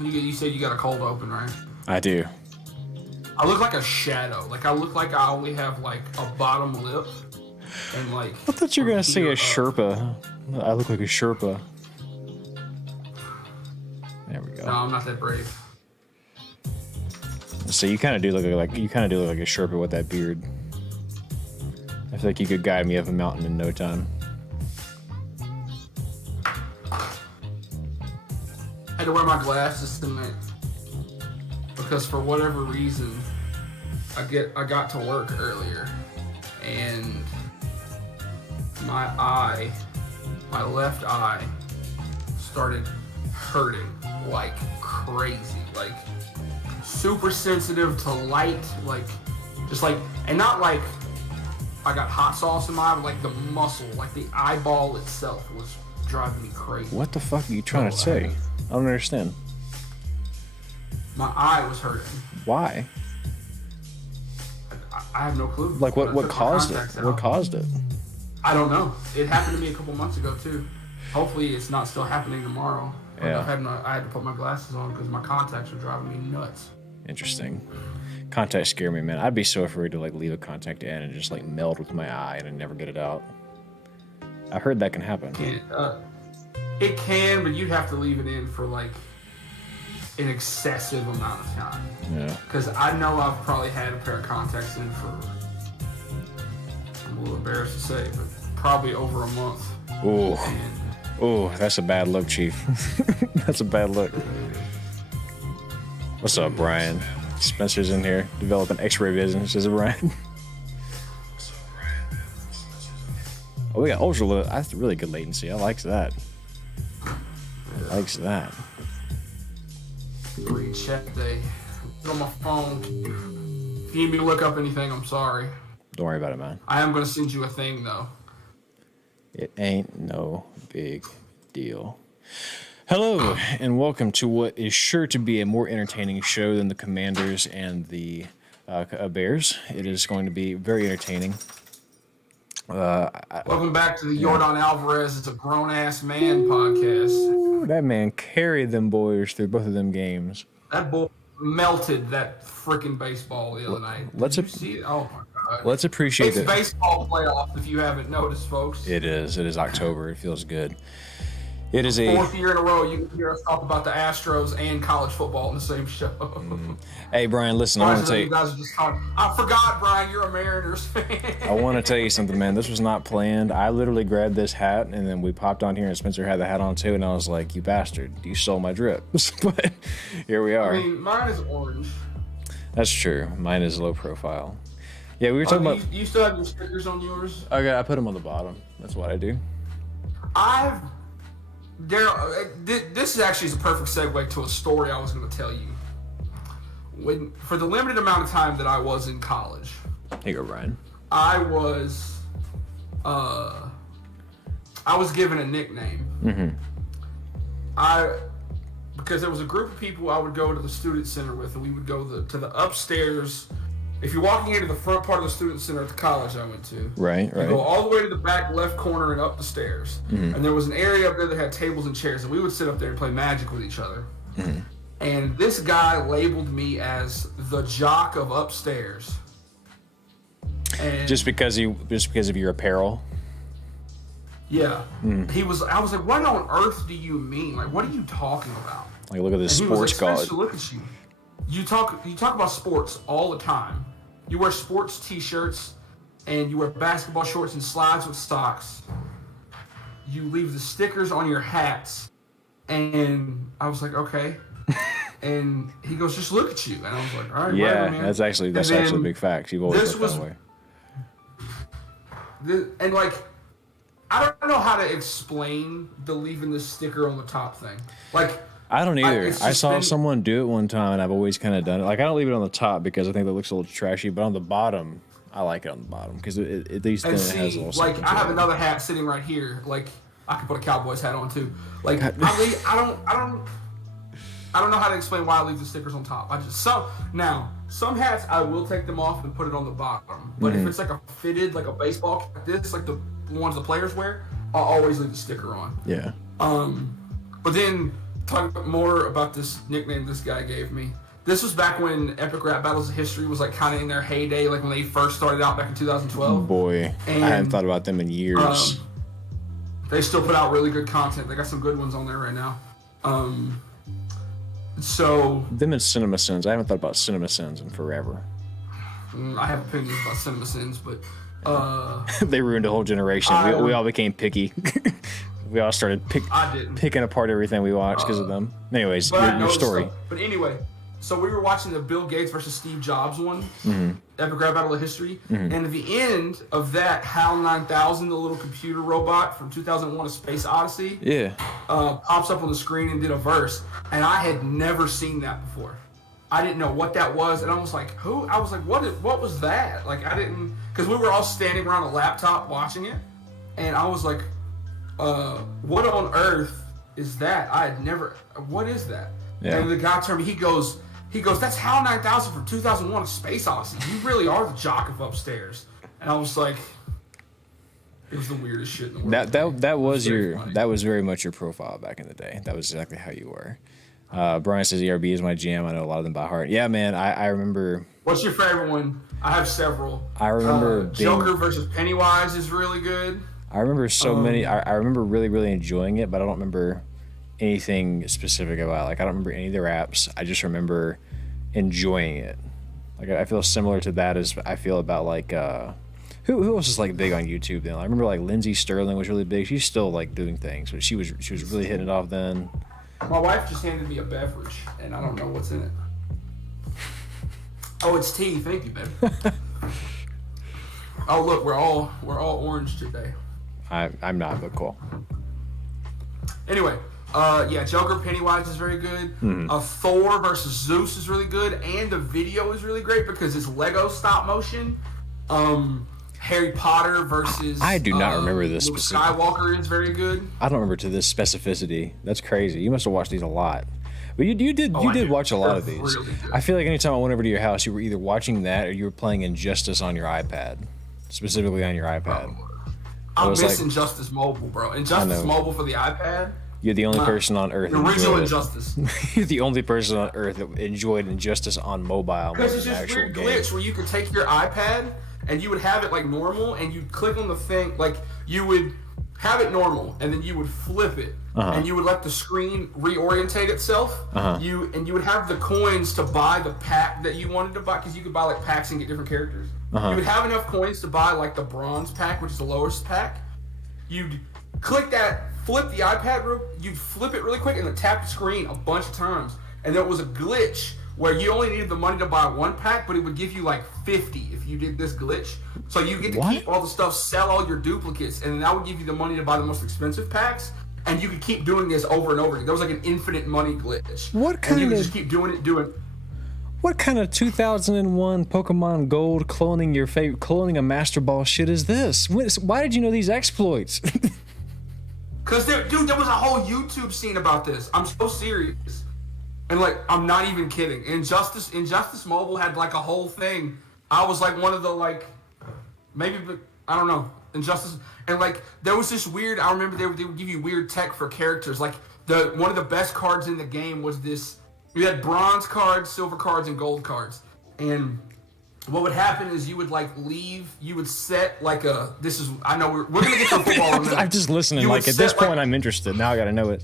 You said you got a cold open, right? I do. I look like a shadow. Like, I look like I only have, like, a bottom lip. And, like... I thought you were going to say a Sherpa. I look like a Sherpa. There we go. No, I'm not that brave. So you kind of do look like a Sherpa with that beard. I feel like you could guide me up a mountain in no time. I had to wear my glasses tonight because for whatever reason, I got to work earlier, and my left eye, started hurting like crazy, like super sensitive to light, like just like, and not like I got hot sauce in my eye, but like the muscle, like the eyeball itself was driving me crazy. What the fuck are you trying to say? I don't understand. My eye was hurting. Why? I have no clue. Like what caused it? What caused it? I don't know. It happened to me a couple months ago too. Hopefully it's not still happening tomorrow. Yeah. I had to put my glasses on because my contacts were driving me nuts. Interesting. Contacts scare me, man. I'd be so afraid to like leave a contact in and just like meld with my eye and never get it out. I heard that can happen. It can, but you'd have to leave it in for like an excessive amount of time. Yeah. Because I know I've probably had a pair of contacts in for, I'm a little embarrassed to say, but probably over a month. Ooh. Ooh, that's a bad look, Chief. That's a bad look. What's up, Brian? Spencer's in here, developing X-ray business, is it, Brian? Oh, we got ultra low. That's really good latency. I like that. I like that. Recheck day. On my phone. If you need me to look up anything, I'm sorry. Don't worry about it, man. I am going to send you a thing, though. It ain't no big deal. Hello, and welcome to what is sure to be a more entertaining show than the Commanders and the Bears. It is going to be very entertaining. Welcome back to the Jordan Alvarez is a grown-ass man podcast. Ooh, that man carried them boys through both of them games. That boy melted that freaking baseball the other night. Did you see it? Oh, my God. Let's appreciate it. It's baseball playoff, if you haven't noticed, folks. It is. It is October. It feels good. It is a fourth year in a row you can hear us talk about the Astros and college football in the same show. Hey, Brian, listen, I want to tell you. You guys are just talking. I forgot, Brian, you're a Mariners fan. I want to tell you something, man. This was not planned. I literally grabbed this hat, and then we popped on here, and Spencer had the hat on too, and I was like, "You bastard! You stole my drip." But here we are. I mean, mine is orange. That's true. Mine is low profile. Yeah, we were talking about. You still have your stickers on yours? Okay, I put them on the bottom. That's what I do. Daryl, this is actually a perfect segue to a story I was going to tell you. For the limited amount of time that I was in college, Here you go, Ryan. I was given a nickname. Mm-hmm. Because there was a group of people I would go to the student center with, and we would go to the upstairs. If you're walking into the front part of the student center at the college I went to, Right. you go all the way to the back left corner and up the stairs. Mm-hmm. And there was an area up there that had tables and chairs, and we would sit up there and play Magic with each other. Mm-hmm. And this guy labeled me as the jock of upstairs. And Just because of your apparel. yeah, Mm. I was like, what on earth do you mean? Like, what are you talking about? Like, look at this And he was sports like, god. Spencer, look at you. You talk about sports all the time. You wear sports t-shirts, and you wear basketball shorts and slides with socks. You leave the stickers on your hats. And I was like, okay. And he goes, just look at you. And I was like, all right, Yeah, whatever, man. that's actually a big fact. You've always looked that way. And like, I don't know how to explain the leaving the sticker on the top thing. Like, I don't either. I saw been, someone do it one time, and I've always kind of done it. Like, I don't leave it on the top because I think that looks a little trashy, but on the bottom, I like it on the bottom because at least then it has a little something. Like, I have another hat sitting right here. Like, I could put a Cowboys hat on too. Like, I don't know how to explain why I leave the stickers on top. Some hats I will take them off and put it on the bottom. But if it's like a fitted, like a baseball cap, this, like the ones the players wear, I'll always leave the sticker on. Yeah. But then talk more about this nickname this guy gave me. This was back when Epic Rap Battles of History was like kind of in their heyday, like when they first started out back in 2012. Boy, and, I hadn't thought about them in years. They still put out really good content. They got some good ones on there right now. So them and Cinema Sins. I haven't thought about Cinema Sins in forever. I have opinions about Cinema Sins, but they ruined a whole generation. We all became picky. We all started picking apart everything we watched because of them. Anyways, your story. But anyway, so we were watching the Bill Gates versus Steve Jobs one, Epic Rap Battle of History, and at the end of that, HAL 9000, the little computer robot from 2001: A Space Odyssey, pops up on the screen and did a verse, and I had never seen that before. I didn't know what that was, and I was like, who? I was like, what was that? Like, I didn't, because we were all standing around a laptop watching it, and I was like, what on earth is that? I had never, what is that? Yeah. And the guy turned me, he goes, that's HAL 9000 from 2001: A Space Odyssey. You really are the jock of upstairs. And I was like, it was the weirdest shit in the world. That was very much your profile back in the day. That was exactly how you were. Brian says ERB is my jam. I know a lot of them by heart. Yeah, man, I remember. What's your favorite one? I have several. I remember Joker versus Pennywise is really good. I remember so many. I remember really, really enjoying it, but I don't remember anything specific about it. Like, I don't remember any of the raps. I just remember enjoying it. Like, I feel similar to that as I feel about like who else is like big on YouTube then? I remember like Lindsay Sterling was really big. She's still like doing things, but she was really hitting it off then. My wife just handed me a beverage, and I don't know what's in it. Oh, it's tea. Thank you, babe. Oh, look, we're all orange today. I'm not, but cool. Anyway, Joker Pennywise is very good. Thor versus Zeus is really good, and the video is really great because it's Lego stop motion. Harry Potter versus I do not remember this Luke Skywalker is very good. I don't remember to this specificity. That's crazy. You must have watched these a lot. But you did watch a lot of these. Really, I feel like anytime I went over to your house, you were either watching that or you were playing Injustice on your iPad, specifically on your iPad. I miss Injustice Mobile, bro. Injustice Mobile for the iPad. You're the only person on Earth. The original Injustice. You're the only person on Earth that enjoyed Injustice on mobile. Because it's just weird glitch where you could take your iPad and you would have it like normal, and you'd click on the thing, like you would have it normal, and then you would flip it, and you would let the screen reorientate itself. You would have the coins to buy the pack that you wanted to buy, because you could buy like packs and get different characters. You would have enough coins to buy like the bronze pack, which is the lowest pack. You'd click that, flip the iPad, you'd flip it really quick, and then tap the screen a bunch of times. And there was a glitch where you only needed the money to buy one pack, but it would give you like 50 if you did this glitch. So you get to keep all the stuff, sell all your duplicates, and that would give you the money to buy the most expensive packs. And you could keep doing this over and over again. There was like an infinite money glitch. And you could just keep doing it. What kind of 2001 Pokemon Gold cloning a Master Ball shit is this? Why did you know these exploits? Because, there was a whole YouTube scene about this. I'm so serious. And, like, I'm not even kidding. Injustice Mobile had, like, a whole thing. I was, like, one of the, like, maybe, I don't know, Injustice. And, like, there was this weird, I remember they would give you weird tech for characters. Like, one of the best cards in the game was this. You had bronze cards, silver cards, and gold cards. And what would happen is you would, like, leave, you would set, like, I know we're going to get to football in a minute. I'm just listening. Like, at this point, I'm interested. Now I got to know it.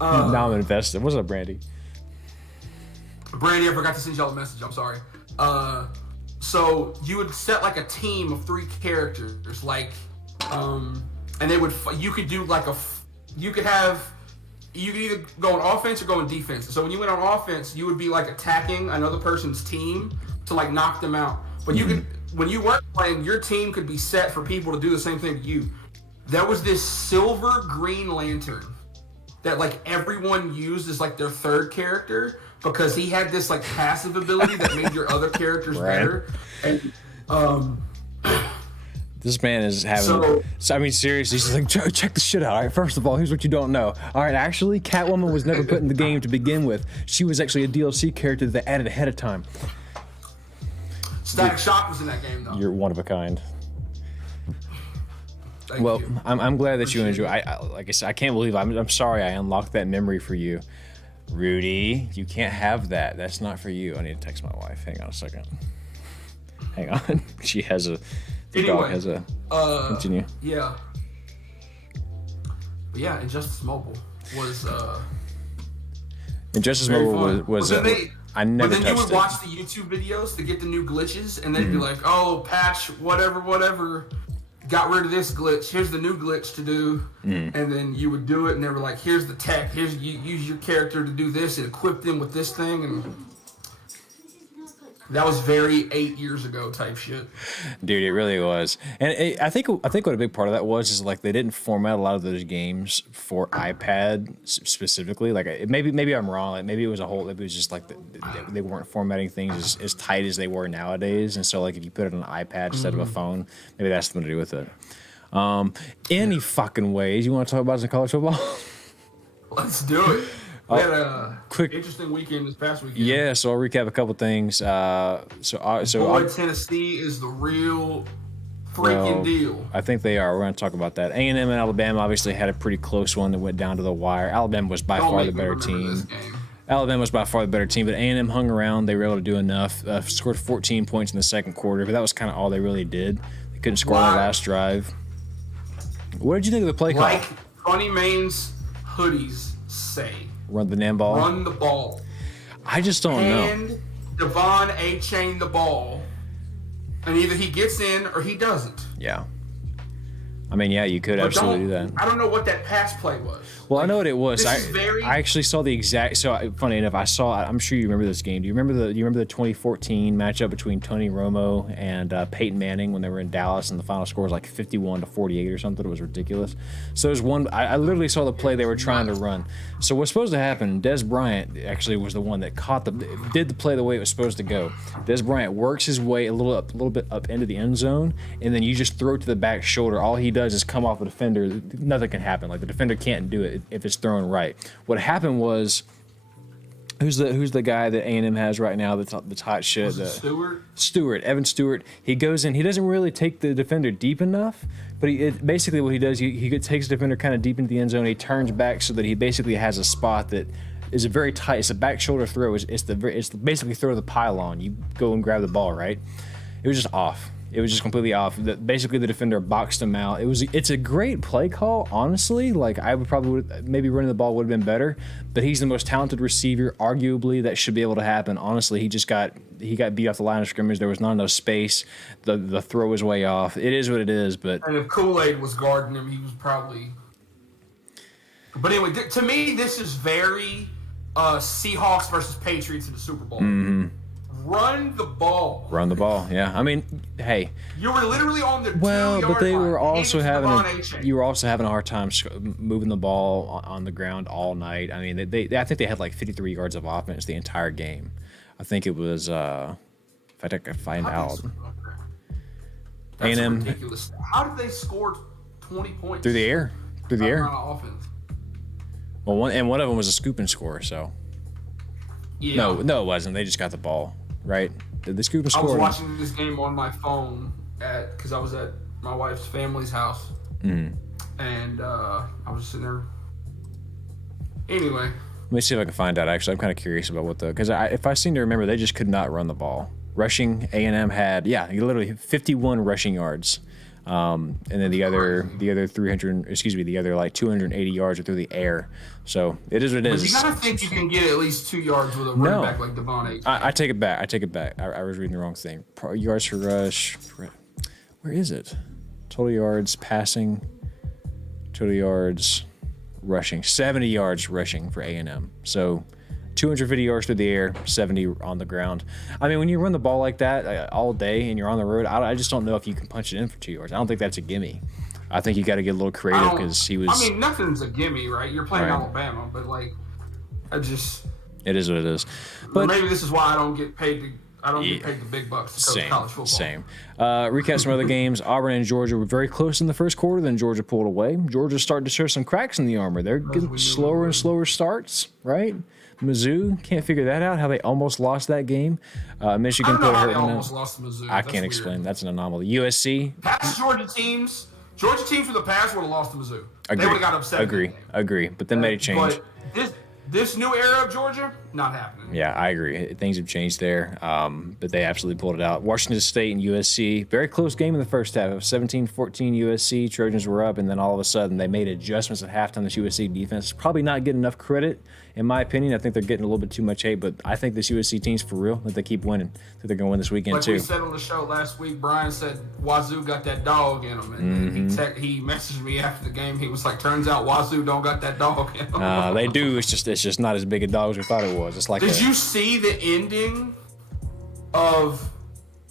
Now I'm invested. What's up, Brandy? Brandy, I forgot to send y'all a message. I'm sorry. So you would set like a team of 3 characters, like, and they would. You could do like you could either go on offense or go on defense. So when you went on offense, you would be like attacking another person's team to like knock them out. But you could, when you weren't playing, your team could be set for people to do the same thing to you. There was this silver Green Lantern that like everyone used as like their third character because he had this like passive ability that made your other characters better. And this man is having. I mean, seriously, he's like, check this shit out. All right, first of all, here's what you don't know. All right, actually, Catwoman was never put in the game to begin with. She was actually a DLC character that added ahead of time. Static Shock was in that game, though. You're one of a kind. Thank Well, you. I'm glad that you Appreciate enjoy. Like I said, I can't believe I'm sorry I unlocked that memory for you, Rudy. You can't have that. That's not for you. I need to text my wife. Hang on a second. Hang on. She has a. The dog has a. Continue. Yeah. But yeah, Injustice Mobile was. Injustice very Mobile fun. was. But then I never But then you touched would it. watch the YouTube videos to get the new glitches, and they'd be like, "Oh, patch whatever, got rid of this glitch. Here's the new glitch to do." And then you would do it, and they were like, "Here's the tech. Here's you use your character to do this and equip them with this thing." And that was very 8 years ago type shit. Dude, it really was, and I think what a big part of that was is like they didn't format a lot of those games for iPad specifically. Like maybe I'm wrong. Like maybe it was just like they weren't formatting things as tight as they were nowadays. And so like if you put it on an iPad instead of a phone, maybe that's something to do with it. Any fucking ways you want to talk about some college football? Let's do it. We had a interesting weekend this past weekend. Yeah, so I'll recap a couple things. Boy, Tennessee is the real freaking deal. I think they are. We're going to talk about that. A&M and Alabama obviously had a pretty close one that went down to the wire. Alabama was by far the better team. Alabama was by far the better team, but A&M hung around. They were able to do enough. Scored 14 points in the second quarter, but that was kind of all they really did. They couldn't score on the last drive. What did you think of the play call? Like Funny Main's hoodies say. Run the damn ball. Run the ball. I just don't know. Hand Devon A-Chain the ball, and either he gets in or he doesn't. Yeah. I mean, yeah, you could absolutely do that. I don't know what that pass play was. Well, I know what it was. This is very... I actually saw the exact. So funny enough, I'm sure you remember this game. Do you remember the 2014 matchup between Tony Romo and Peyton Manning when they were in Dallas, and the final score was like 51-48 or something? It was ridiculous. So there's one. I literally saw the play they were trying to run. So what's supposed to happen? Des Bryant actually was the one that did the play the way it was supposed to go. Des Bryant works his way a little bit up into the end zone, and then you just throw it to the back shoulder. All he does is come off the defender. Nothing can happen. Like the defender can't do it if it's thrown right. What happened was, who's the guy that A&M has right now that's hot shit? Stewart. Evan Stewart. He goes in. He doesn't really take the defender deep enough, but basically what he does, he takes the defender kind of deep into the end zone. He turns back so that he basically has a spot that is a very tight. It's a back shoulder throw. It's basically throw the pylon. You go and grab the ball, right? It was just off. It was just completely off. Basically, the defender boxed him out. It's a great play call, honestly. Like I maybe running the ball would have been better, but he's the most talented receiver, arguably, that should be able to happen. Honestly, he got beat off the line of scrimmage. There was not enough space. The throw was way off. It is what it is. But and if Kool-Aid was guarding him, he was probably. But anyway, to me, this is very Seahawks versus Patriots in the Super Bowl. Mm-hmm. Run the ball. Run the ball, yeah. I mean, hey. You were literally on the 2-yard line. But they were also having a hard time moving the ball on the ground all night. I mean, I think they had like 53 yards of offense the entire game. I think it was. In fact, I could find out. That's ridiculous. How did they score 20 points through the air? Through the air. Offense. Well, one of them was a scoop and score. So. Yeah. No, it wasn't. They just got the ball. Right? Did they scoop and score? I was watching this game on my phone because I was at my wife's family's house, and I was sitting there. Anyway, let me see if I can find out. Actually, I'm kind of curious about because if I seem to remember, they just could not run the ball. Rushing, A&M had literally 51 rushing yards, and then the other 280 yards are through the air. So it is what it is. But you gotta think you can get at least 2 yards with a running back like Devon A. I take it back. I was reading the wrong thing. Yards per rush. Where is it? Total yards passing. Total yards rushing. 70 yards rushing for A&M. So 250 yards through the air, 70 on the ground. I mean, when you run the ball like that all day and you're on the road, I just don't know if you can punch it in for 2 yards. I don't think that's a gimme. I think you got to get a little creative because he was. I mean, nothing's a gimme, right? You're playing Alabama, but it is what it is. But maybe this is why I don't get paid. Get paid the big bucks to coach college football. Same. Recap some other games. Auburn and Georgia were very close in the first quarter. Then Georgia pulled away. Georgia's starting to show some cracks in the armor. They're getting slower and slower starts, right? Mizzou can't figure that out. How they almost lost that game. Michigan put a hurt in them. Lost to Mizzou. I can't explain. That's an anomaly. USC. Past Georgia teams Georgia teams from the past would have lost to Mizzou. They would have got upset. Agree. But then made a change. But this new era of Georgia, not happening. Yeah, I agree. Things have changed there, but they absolutely pulled it out. Washington State and USC, very close game in the first half. 17-14 USC, Trojans were up, and then all of a sudden they made adjustments at halftime. This USC defense is probably not getting enough credit, in my opinion. I think they're getting a little bit too much hate, but I think this USC team's for real. That they keep winning. I think they're going to win this weekend, too. Like we said on the show last week, Brian said Wazoo got that dog in them, and he messaged me after the game. He was like, turns out Wazoo don't got that dog in them. They do. It's just not as big a dog as we thought it was. It's like Did you see the ending of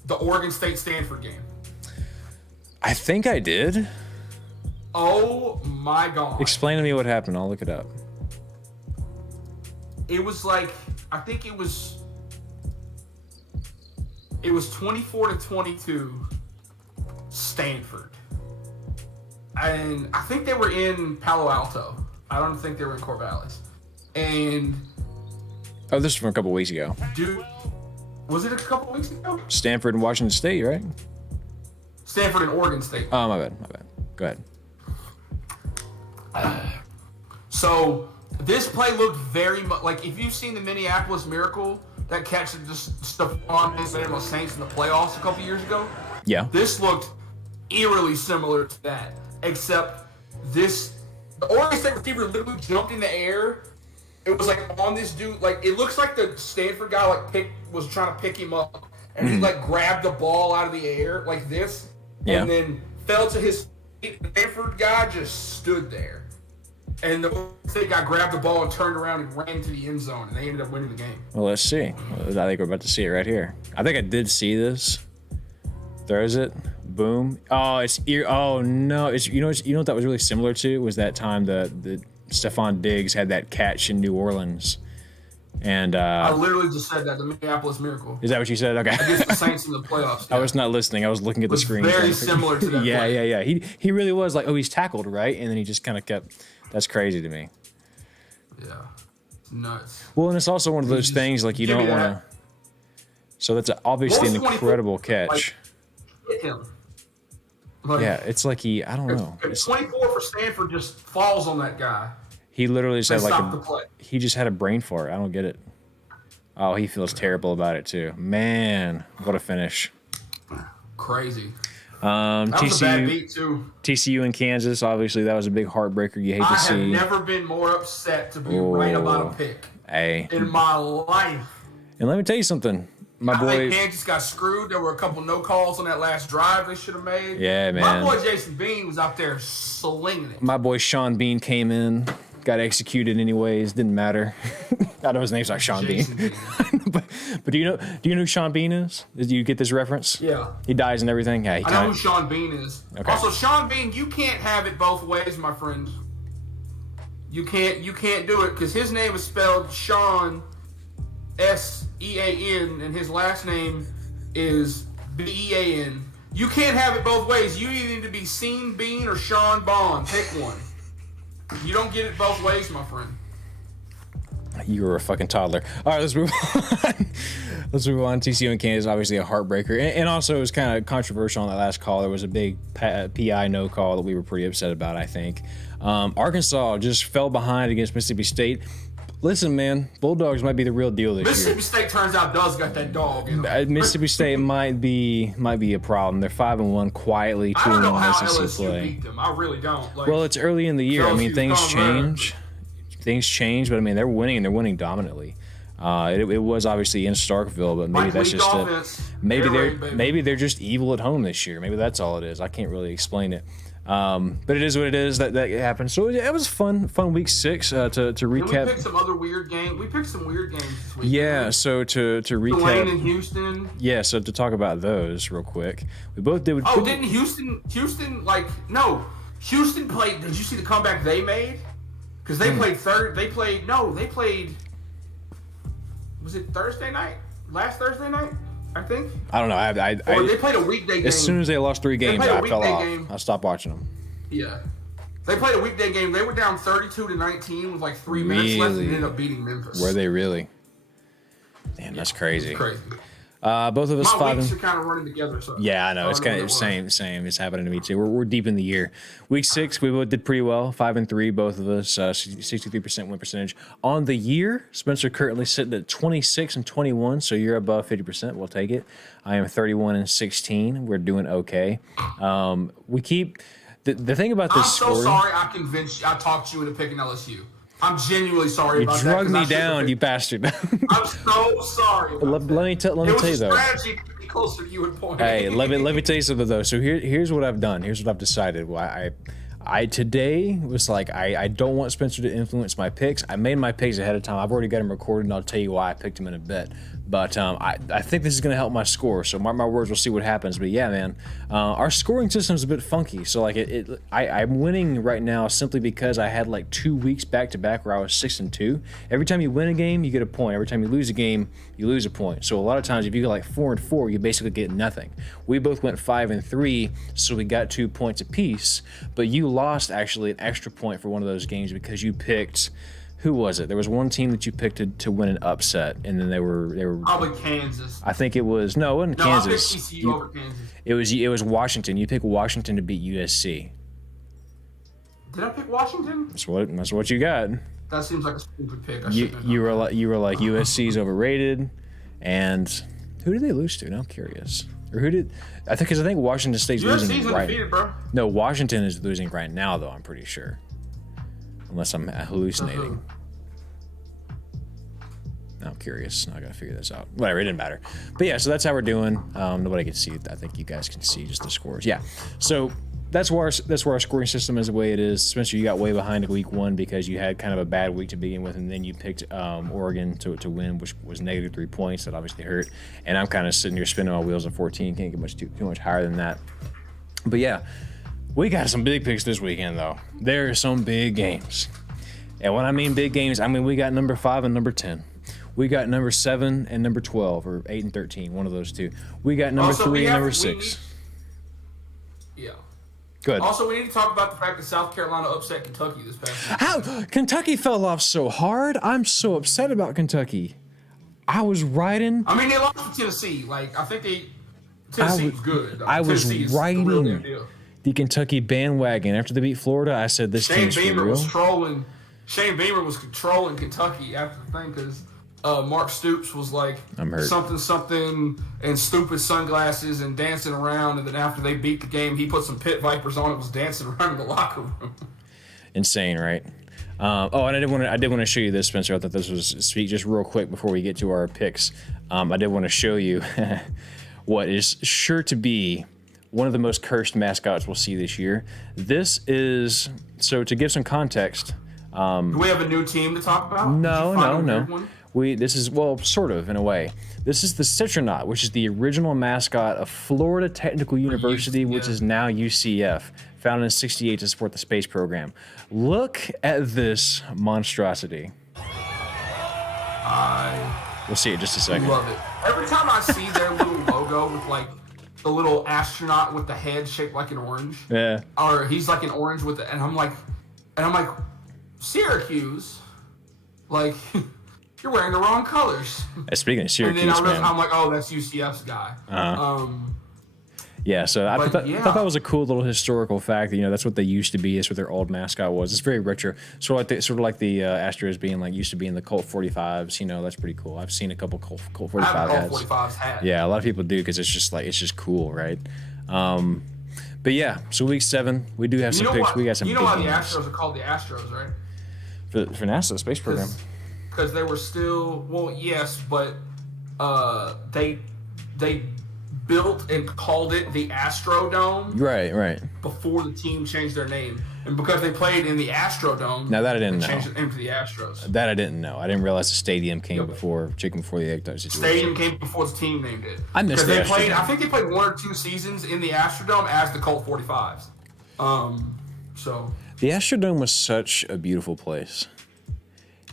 the Oregon State-Stanford game? I think I did. Oh, my God. Explain to me what happened. I'll look it up. It was like, I think it was 24-22 Stanford. And I think they were in Palo Alto. I don't think they were in Corvallis. And this was from a couple weeks ago. dude, was it a couple weeks ago? Stanford and Washington State, right? Stanford and Oregon State. Oh, my bad. Go ahead. So this play looked very much like if you've seen the Minneapolis Miracle, that catch that just Stephon Diggs made the Saints in the playoffs a couple years ago. Yeah. This looked eerily similar to that, except the Oregon State receiver literally jumped in the air. It was like on this dude, like it looks like the Stanford guy was trying to pick him up, and he like grabbed the ball out of the air like this, and then fell to his feet. The Stanford guy just stood there, and the Oregon State guy grabbed the ball and turned around and ran to the end zone, and they ended up winning the game. Well, let's see. I think we're about to see it right here. I think I did see this. Throws it, boom. Oh, it's ear. Oh no, it's you know what that was really similar to was that time the Stephon Diggs had that catch in New Orleans, and I literally just said that the Minneapolis Miracle. Is that what you said? Okay. Against the Saints in the playoffs. Yeah. I was not listening. I was looking at the screen. Very similar to that. Yeah. He really was like, oh, he's tackled right, and then he just kind of kept. That's crazy to me. Yeah, it's nuts. Well, and it's also one of those things like you don't want to. So that's obviously an incredible catch. Hit him. Yeah, it's like I don't know. 24 for Stanford just falls on that guy. He literally just had the play. He just had a brain fart. I don't get it. Oh, he feels terrible about it too. Man, what a finish. Crazy. That was a bad beat too. TCU and Kansas, obviously that was a big heartbreaker. You hate to see. I have never been more upset to be right about a pick in my life. And let me tell you something. I think Kansas got screwed. There were a couple no calls on that last drive they should have made. Yeah, man. My boy Jason Bean was out there slinging it. My boy Sean Bean came in, got executed anyways. Didn't matter. I know his name's not Sean Bean. but do you know who Sean Bean is? Did you get this reference? Yeah. He dies and everything. Yeah, I know who Sean Bean is. Okay. Also, Sean Bean, you can't have it both ways, my friend. You can't do it because his name is spelled Sean S-E-A-N, and his last name is B-E-A-N. You can't have it both ways. You either need to be Sean Bean or Sean Bond. Pick one. You don't get it both ways, my friend. You were a fucking toddler. All right, let's move on. TCU and Kansas, obviously a heartbreaker. And also, it was kind of controversial on that last call. There was a big PI no call that we were pretty upset about, I think. Arkansas just fell behind against Mississippi State. Listen, man, Bulldogs might be the real deal this year. Mississippi State turns out does got that dog in them. Mississippi State might be a problem. They're 5-1, quietly 2-1 I don't know how SEC LSU play. beat them. I really don't. Well, it's early in the year. I mean, things change. Things change, but I mean, they're winning, and they're winning dominantly. It was obviously in Starkville, but maybe that's just maybe they're just evil at home this year. Maybe that's all it is. I can't really explain it. But it is what it is. That happened. So it was fun week 6 to recap. We picked some other weird games. We picked some weird games this week. Yeah. So to recap. Tulane and Houston. Yeah. So to talk about those real quick, we both did. Oh, didn't Houston Houston played? Did you see the comeback they made? Because they played third. They played. Was it Thursday night? Last Thursday night, I think. I don't know. Or they played a weekday game. As soon as they lost 3 games, I fell off. I stopped watching them. Yeah. They played a weekday game. They were down 32-19 with like 3 minutes left and ended up beating Memphis. Were they really? Damn, that's crazy. Crazy. Both of us My 5 weeks and are kind of running together. So yeah, I know it's kind of same. It's happening to me too. We're deep in the year. Week 6, we both did pretty well. 5 and 3, both of us. 63% win percentage on the year. Spencer currently sitting at 26 and 21, so you're above 50%. We'll take it. I am 31 and 16. We're doing okay. We keep the thing about this. I'm so sorry. I talked you into picking LSU. I'm genuinely sorry about that. You drug me down, you bastard. I'm so sorry. Let me tell you though. It was a strategy to be closer to you at point. Hey, let me tell you something though. So here's what I've done. Here's what I've decided. Well, I today was like I don't want Spencer to influence my picks. I made my picks ahead of time. I've already got them recorded, and I'll tell you why I picked them in a bit. But I think this is going to help my score. So mark my words, we'll see what happens. But yeah, man, our scoring system is a bit funky. So like I'm winning right now simply because I had like 2 weeks back to back where I was 6 and 2. Every time you win a game, you get a point. Every time you lose a game, you lose a point. So a lot of times, if you get like 4 and 4, you basically get nothing. We both went 5 and 3, so we got 2 points apiece. But you lost actually an extra point for one of those games because you picked. Who was it? There was one team that you picked to win an upset, and then they were probably Kansas. I think it wasn't Kansas. I picked TCU over Kansas. It was Washington. You picked Washington to beat USC. Did I pick Washington? That's what you got. That seems like a stupid pick. You were like USC's overrated, and who did they lose to? Now I'm curious. Or who did I think? Because I think Washington State's losing right. Undefeated, bro. No, Washington is losing right now, though. I'm pretty sure. Unless I'm hallucinating. Now I'm curious. I gotta figure this out. Whatever, it didn't matter. But yeah, so that's how we're doing. Nobody can see it. I think you guys can see just the scores. Yeah. So that's where our scoring system is the way it is. Spencer, you got way behind in week 1 because you had kind of a bad week to begin with, and then you picked Oregon to win, which was negative 3 points. That obviously hurt. And I'm kind of sitting here spinning my wheels at 14. Can't get too much higher than that. But yeah. We got some big picks this weekend, though. There are some big games. And when I mean big games, I mean we got number 5 and number 10. We got number 7 and number 12, or 8 and 13, one of those two. We got number 3 and number 6. Yeah. Good. Also, we need to talk about the fact that South Carolina upset Kentucky this past week. How? Kentucky fell off so hard. I'm so upset about Kentucky. I was riding. I mean, they lost to Tennessee. Like, I think Tennessee was good. I was riding the Kentucky bandwagon after they beat Florida. I said this team's for real. Shane Beamer was controlling Kentucky after the thing because Mark Stoops was like something and stupid sunglasses and dancing around, and then after they beat the game, he put some pit vipers on and was dancing around in the locker room. Insane, right? And I did want to show you this, Spencer. I thought this was sweet. Just real quick before we get to our picks, I did want to show you what is sure to be one of the most cursed mascots we'll see this year. This is, so to give some context. Do we have a new team to talk about? No. This is, well, sort of, in a way. This is the Citronaut, which is the original mascot of Florida Technical University, which is now UCF, founded in '68 to support the space program. Look at this monstrosity. We'll see it in just a second. Love it. Every time I see their little logo with like the little astronaut with the head shaped like an orange. Yeah. Or he's like an orange with the, and I'm like, Syracuse, like you're wearing the wrong colors. Speaking of Syracuse, and then man, I'm like, oh, that's UCF's guy. Yeah, so I thought that was a cool little historical fact. You know, that's what they used to be. That's what their old mascot was. It's very retro. Sort of like the Astros being like used to be in the Colt 45s. You know, that's pretty cool. I've seen a couple Colt 45 hats. I have a Colt 45s hat. Yeah, a lot of people do because it's just cool, right? But yeah, so week 7, we do have some picks. We got some. You know why the Astros are called the Astros, right? For NASA space program. Because they were still, well, yes, but they built and called it the Astrodome. Right. Before the team changed their name. And because they played in the Astrodome, now that I didn't know. Changed the name to the Astros. That I didn't know. I didn't realize the stadium came before the egg type situation. Stadium came before the team named it. I missed the Astrodome. I think they played 1 or 2 seasons in the Astrodome as the Colt 45s. So the Astrodome was such a beautiful place.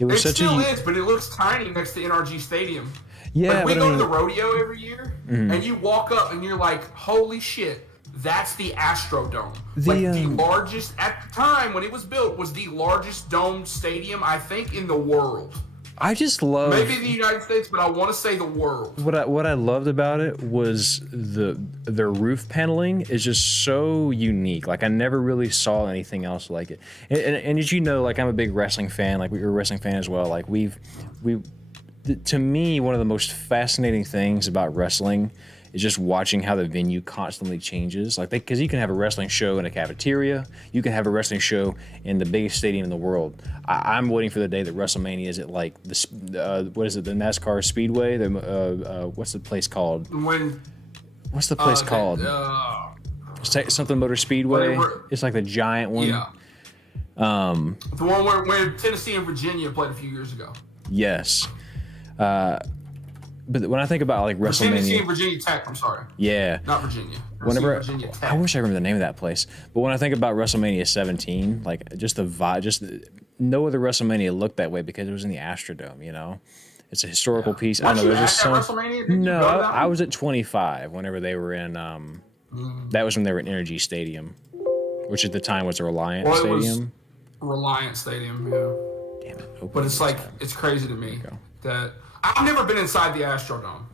It still is, but it looks tiny next to NRG Stadium. Yeah, like we go to the rodeo every year, and you walk up and you're like, holy shit, that's the Astrodome. The largest, at the time when it was built, was the largest domed stadium, I think, in the world. I just love maybe the United States, but I want to say the world. what I loved about it was their roof paneling is just so unique. Like I never really saw anything else like it. And as you know, like I'm a big wrestling fan. Like you're a wrestling fan as well. Like to me, one of the most fascinating things about wrestling is just watching how the venue constantly changes. Like, because you can have a wrestling show in a cafeteria, you can have a wrestling show in the biggest stadium in the world. I'm waiting for the day that WrestleMania is at like the what is it? The NASCAR Speedway. What's the place called? What's the place called? Something Motor Speedway. It's like the giant one. Yeah. The one where Tennessee and Virginia played a few years ago. Yes. But when I think about like WrestleMania, Tennessee and Virginia Tech. I'm sorry. Yeah. Not Virginia. Virginia Tech. I wish I remember the name of that place. But when I think about WrestleMania 17, like just the vibe, no other WrestleMania looked that way because it was in the Astrodome. You know, it's a historical piece. I don't know. There's just WrestleMania? No, I was at 25 whenever they were in. That was when they were in Energy Stadium, which at the time was the Reliant Stadium. Reliant Stadium. Yeah. Damn it. But it's like it's crazy to me that. I've never been inside the Astrodome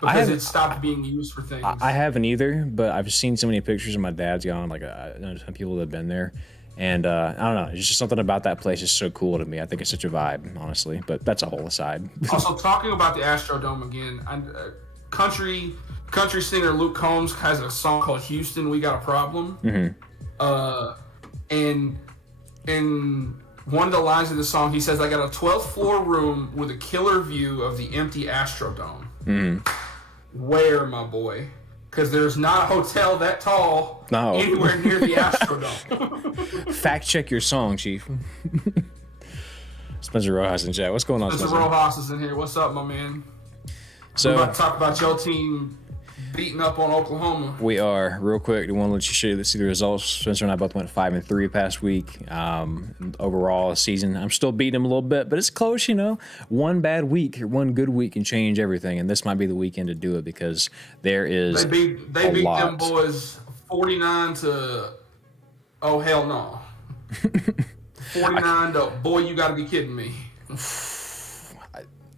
because it stopped being used for things. I haven't either, but I've seen so many pictures, and my dad's gone. Like I know some people that have been there, and I don't know. It's just something about that place is so cool to me. I think it's such a vibe, honestly. But that's a whole aside. Also, talking about the Astrodome again, country singer Luke Combs has a song called "Houston, We Got a Problem," and one of the lines of the song, he says, "I got a 12th floor room with a killer view of the empty Astrodome." Where, my boy? Because there's not a hotel that tall anywhere near the Astrodome. Fact check your song, Chief. Spencer Rojas in chat. What's going on, Spencer Rojas is in here. What's up, my man? So, we're about to talk about your team beating up on Oklahoma. We are. Real quick, I want to let you see the results. Spencer and I both went 5-3 past week. Overall, season, I'm still beating him a little bit, but it's close, you know. One bad week or one good week can change everything, and this might be the weekend to do it because there is They beat them boys 49 to, oh, hell no. 49 to, boy, you got to be kidding me.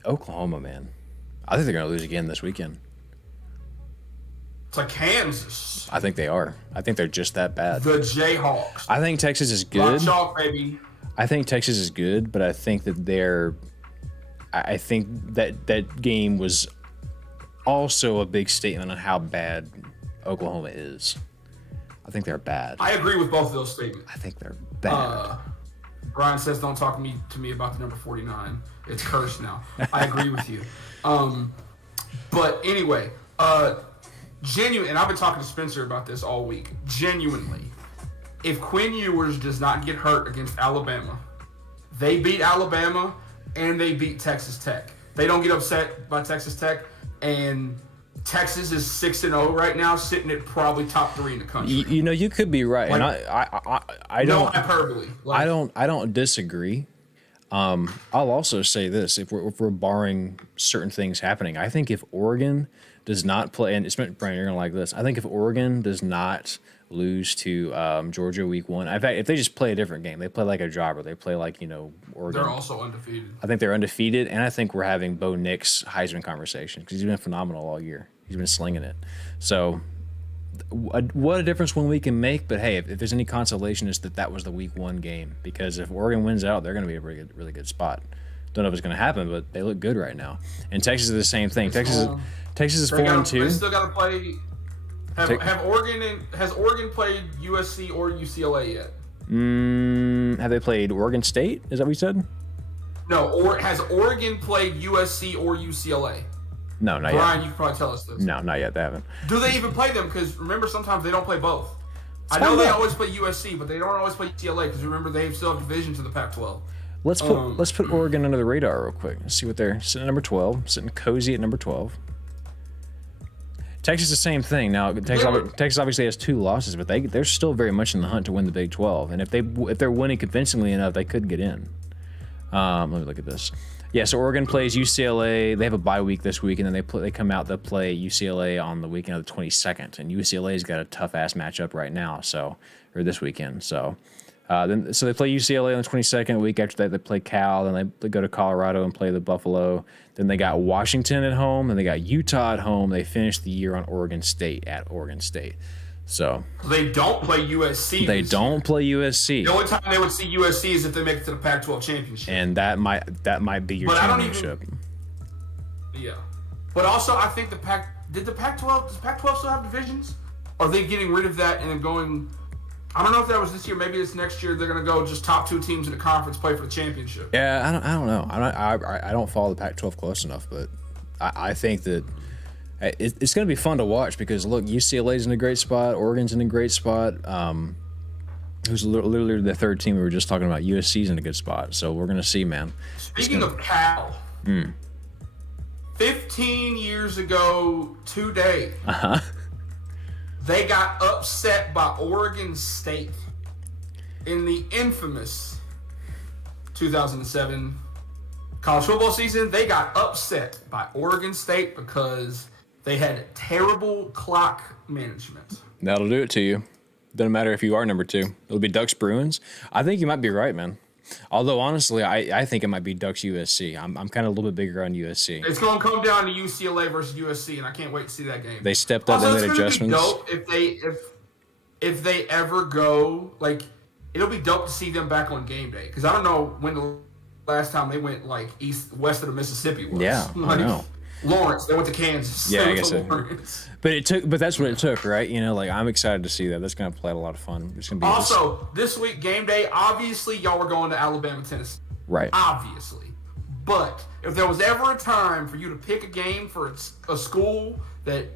Oklahoma, man. I think they're going to lose again this weekend. To Kansas. I think they are. I think they're just that bad. The Jayhawks. I think Texas is good. Chalk, baby. I think Texas is good, but I think that I think that game was also a big statement on how bad Oklahoma is. I think they're bad. I agree with both of those statements. I think they're bad. Brian says, "Don't talk to me about the number 49. It's cursed now." I agree with you. But anyway, genuine, and I've been talking to Spencer about this all week. Genuinely, if Quinn Ewers does not get hurt against Alabama, they beat Alabama and they beat Texas Tech. They don't get upset by Texas Tech, and Texas is 6-0 right now, sitting at probably top 3 in the country. You know, you could be right, like, and I don't. No hyperbole. Like, I don't disagree. I'll also say this: if we're barring certain things happening, I think if Oregon does not play, and Brian, you're gonna like this. I think if Oregon does not lose to Georgia week 1, in fact, if they just play a different game, they play like a jobber, they play like Oregon. They're also undefeated. I think they're undefeated, and I think we're having Bo Nix Heisman conversation because he's been phenomenal all year. He's been slinging it. So, what a difference 1 week can make. But hey, if there's any consolation, is that was the week 1 game, because if Oregon wins out, they're going to be a really good spot. Don't know if it's going to happen, but they look good right now. And Texas is the same thing. Texas is 4-2. They still got to play. Has Oregon played USC or UCLA yet? Have they played Oregon State? Is that what you said? No. Or has Oregon played USC or UCLA? No, not yet. Brian, you can probably tell us this. No, not yet. They haven't. Do they even play them? Because remember, sometimes they don't play both. I know they always play USC, but they don't always play UCLA because remember they still have division to the Pac-12. Let's put Oregon under the radar real quick. Let's see what they're sitting at number 12, sitting cozy at number 12. Texas, the same thing. Now, Texas obviously has 2 losses, but they're still very much in the hunt to win the Big 12. And if they're winning convincingly enough, they could get in. Let me look at this. Yeah, so Oregon plays UCLA. They have a bye week this week, and then they come out to play UCLA on the weekend of the 22nd. And UCLA's got a tough ass matchup right now, or this weekend. So Then so they play UCLA on the 22nd. Week after that, they play Cal. Then they go to Colorado and play the Buffalo. Then they got Washington at home. Then they got Utah at home. They finished the year on Oregon State at Oregon State. So they don't play USC. They don't play USC. The only time they would see USC is if they make it to the Pac-12 championship. And that might be your championship. Yeah, but also I think does the Pac-12 still have divisions? Or are they getting rid of that and then going? I don't know if that was this year. Maybe it's next year. They're gonna go just top 2 teams in the conference play for the championship. Yeah, I don't know. I don't follow the Pac-12 close enough, but I think that it's gonna be fun to watch because look, UCLA's in a great spot. Oregon's in a great spot. Who's literally the third team we were just talking about? USC's in a good spot. So we're gonna see, man. Speaking of Cal, 15 years ago today. They got upset by Oregon State in the infamous 2007 college football season. They got upset by Oregon State because they had terrible clock management. That'll do it to you. Doesn't matter if you are number 2. It'll be Ducks Bruins. I think you might be right, man. Although, honestly, I think it might be Ducks USC. I'm kind of a little bit bigger on USC. It's going to come down to UCLA versus USC, and I can't wait to see that game. They stepped up and made adjustments. If they ever go, like, it'll be dope to see them back on game day. Because I don't know when the last time they went, like, west of the Mississippi was. Yeah, like, I know. Lawrence. They went to Kansas. Yeah, I guess so. But that's what it took, right? You know, like I'm excited to see that. That's going to play a lot of fun. It's going to be also this week game day. Obviously, y'all were going to Alabama, Tennessee. Right. Obviously, but if there was ever a time for you to pick a game for a school that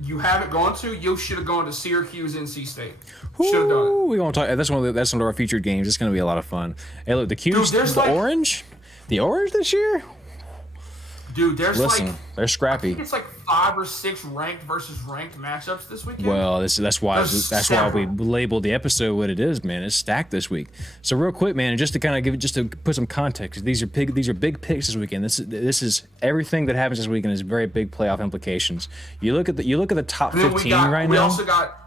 you haven't gone to, you should have gone to Syracuse, NC State. Should have done it. We're going to talk. That's one of our featured games. It's going to be a lot of fun. Hey, look, the orange this year. Dude, Listen, they're scrappy. I think it's like 5 or 6 ranked versus ranked matchups this weekend. Well, that's why we labeled the episode what it is, man. It's stacked this week. So real quick, man, just to put some context, these are big picks this weekend. This is everything that happens this weekend is very big playoff implications. You look at the top 15 right now. We also got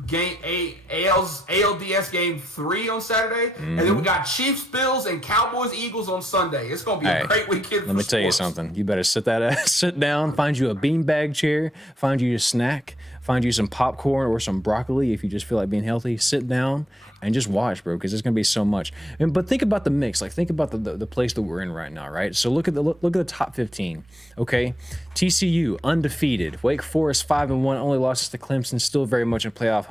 ALDS game 3 on Saturday, and then we got Chiefs, Bills, and Cowboys, Eagles on Sunday. It's gonna be a great weekend. Let me tell you something. You better sit down, find you a beanbag chair, find you a snack, find you some popcorn or some broccoli if you just feel like being healthy. Sit down and just watch, bro, because there's gonna be so much. But think about the mix. Like think about the place that we're in right now, right? So look at the top 15. Okay, TCU undefeated. Wake Forest 5-1, only losses to Clemson, still very much in the playoff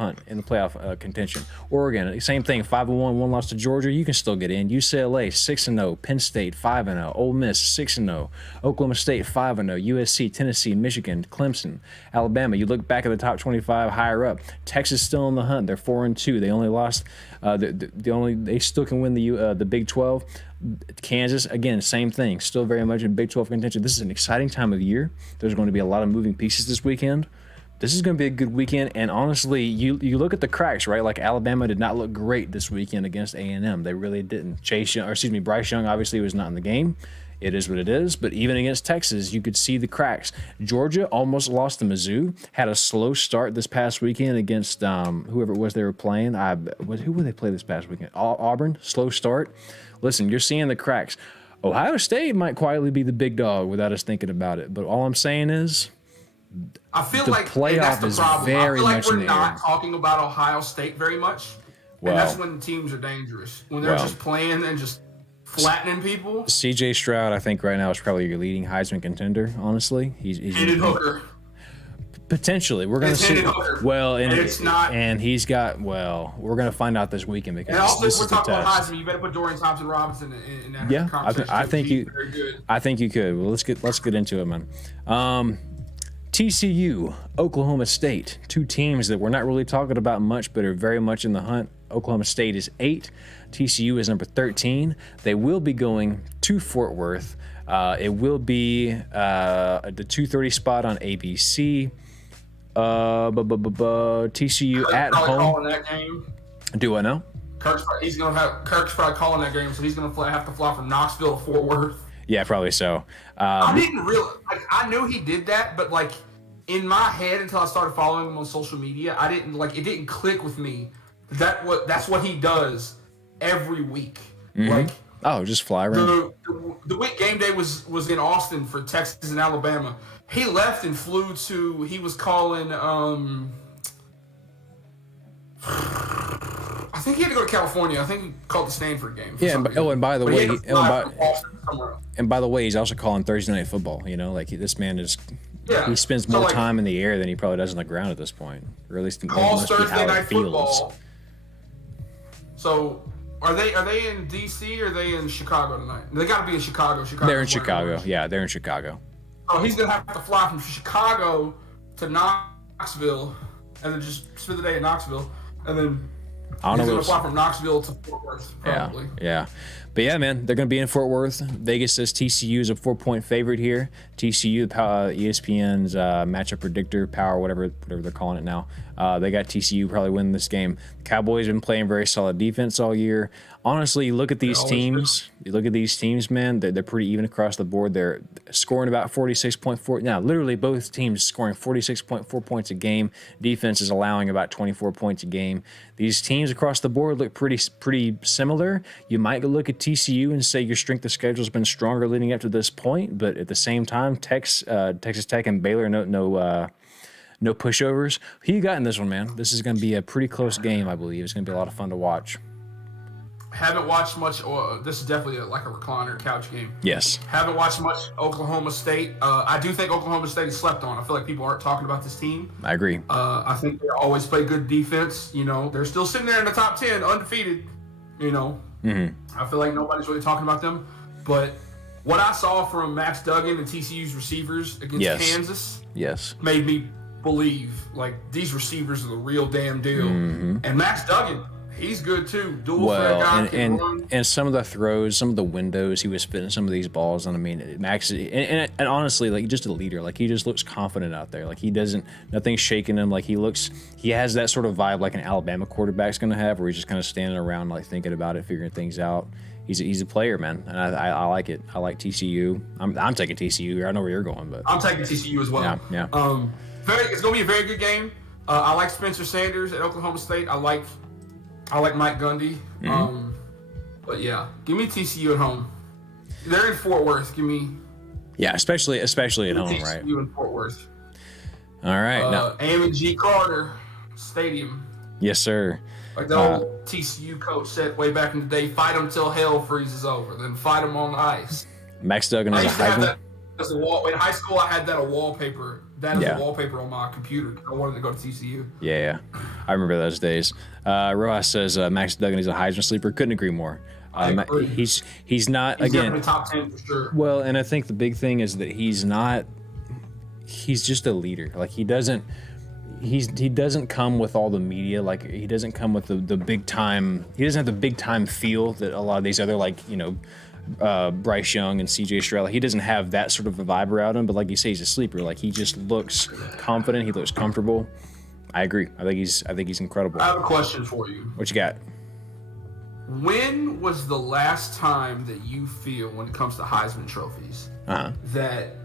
contention. Oregon, same thing, 5-1, one loss to Georgia. You can still get in. UCLA 6-0, Penn State 5-0, Ole Miss 6-0, Oklahoma State 5-0, USC, Tennessee, Michigan, Clemson, Alabama. You look back at the top 25 higher up. Texas still in the hunt. They're 4-2. They only lost. They still can win the Big 12. Kansas, again, same thing. Still very much in Big 12 contention. This is an exciting time of year. There's going to be a lot of moving pieces this weekend. This is going to be a good weekend. And honestly, you look at the cracks, right? Like Alabama did not look great this weekend against A&M. They really didn't. Bryce Young obviously was not in the game. It is what it is. But even against Texas, you could see the cracks. Georgia almost lost to Mizzou. Had a slow start this past weekend against whoever it was they were playing. Who would they play this past weekend? Auburn. Slow start. Listen, you're seeing the cracks. Ohio State might quietly be the big dog without us thinking about it. But all I'm saying is, I feel the like playoff is very much in the air. We're not talking about Ohio State very much. Well, and that's when teams are dangerous. When they're just playing and just flattening people. CJ Stroud, I think right now is probably your leading Heisman contender. Honestly, he's Hooker. Potentially, we're going to see. Well, and it's not. And he's got. Well, we're going to find out this weekend because and also, this we're is the talking test. about Heisman. You better put Dorian Thompson-Robinson in that conversation. I think you. Very good. I think you could. Well, let's get into it, man. TCU, Oklahoma State, 2 teams that we're not really talking about much, but are very much in the hunt. Oklahoma State is 8. TCU is number 13. They will be going to Fort Worth. It will be the 2:30 spot on ABC. TCU at home. Calling that game. Do I know? Kirk's probably calling that game, so he's gonna have to fly from Knoxville to Fort Worth. Yeah, probably so. I didn't realize. I knew he did that, but in my head, until I started following him on social media, it didn't click with me. That's what he does every week. Mm-hmm. Like, oh, just fly around. The week game day was in Austin for Texas and Alabama. He left and flew to. He was calling. I think he had to go to California. I think he called the Stanford game. Yeah. And by the way, and by the way, he's also calling Thursday Night Football. You know, like this man is. Yeah. He spends more time in the air than he probably does on the ground at this point, or at least calls Thursday Night Football. So. Are they in D.C. or are they in Chicago tonight? They got to be in Chicago. They're in Chicago. Yeah, they're in Chicago. Oh, he's gonna have to fly from Chicago to Knoxville, and then just spend the day in Knoxville, and then he's gonna fly from Knoxville to Fort Worth, probably. Yeah. But yeah, man, they're going to be in Fort Worth. Vegas says TCU is a 4-point favorite here. TCU, ESPN's matchup predictor, power, whatever they're calling it now. They got TCU probably winning this game. The Cowboys have been playing very solid defense all year. Honestly, you look at these teams. You look at these teams, man. They're pretty even across the board. They're scoring about 46.4. Now, literally, both teams scoring 46.4 points a game. Defense is allowing about 24 points a game. These teams across the board look pretty similar. You might look at TCU and say your strength of schedule has been stronger leading up to this point, but at the same time, Texas Tech and Baylor, no pushovers. Who you got in this one, man? This is going to be a pretty close game, I believe. It's going to be a lot of fun to watch. Haven't watched much. This is definitely like a recliner couch game. Yes. Haven't watched much Oklahoma State. I do think Oklahoma State is slept on. I feel like people aren't talking about this team. I agree. I think they always play good defense. You know, they're still sitting there in the top 10, undefeated. You know, I feel like nobody's really talking about them. But what I saw from Max Duggan and TCU's receivers against Kansas, made me believe like these receivers are the real damn deal. And Max Duggan, he's good too. And some of the throws, some of the windows, he was fitting some of these balls. And I mean, Max, and honestly, like just a leader. Like he just looks confident out there. Like nothing's shaking him. Like he has that sort of vibe like an Alabama quarterback's gonna have, where he's just kind of standing around, like thinking about it, figuring things out. He's a player, man, and I like it. I like TCU. I'm taking TCU. I know where you're going, but I'm taking TCU as well. Yeah. It's gonna be a very good game. I like Spencer Sanders at Oklahoma State. I like Mike Gundy. But yeah, give me TCU at home. They're in Fort Worth. Give me. Yeah, especially at home, TCU right? TCU in Fort Worth. All right. Now, Amon-G Carter Stadium. Yes, sir. Like the old TCU coach said way back in the day, fight them till hell freezes over, then fight them on the ice. Max Duggan is a Heisman. In high school, I had that a wallpaper. That is a wallpaper on my computer. I wanted to go to TCU. Yeah. I remember those days. Rojas says Max Duggan is a Heisman sleeper. Couldn't agree more. He's not, he's again, definitely top 10 for sure. Well, and I think the big thing is that he's just a leader. Like he doesn't come with all the media. Like he doesn't come with the big time. He doesn't have the big time feel that a lot of these other, like, you know, Bryce Young and CJ Stroud. He doesn't have that sort of a vibe around him, but like you say, he's a sleeper. Like he just looks confident. He looks comfortable. I agree. I think he's incredible. I have a question for you. What you got? When was the last time that you feel, when it comes to Heisman trophies, that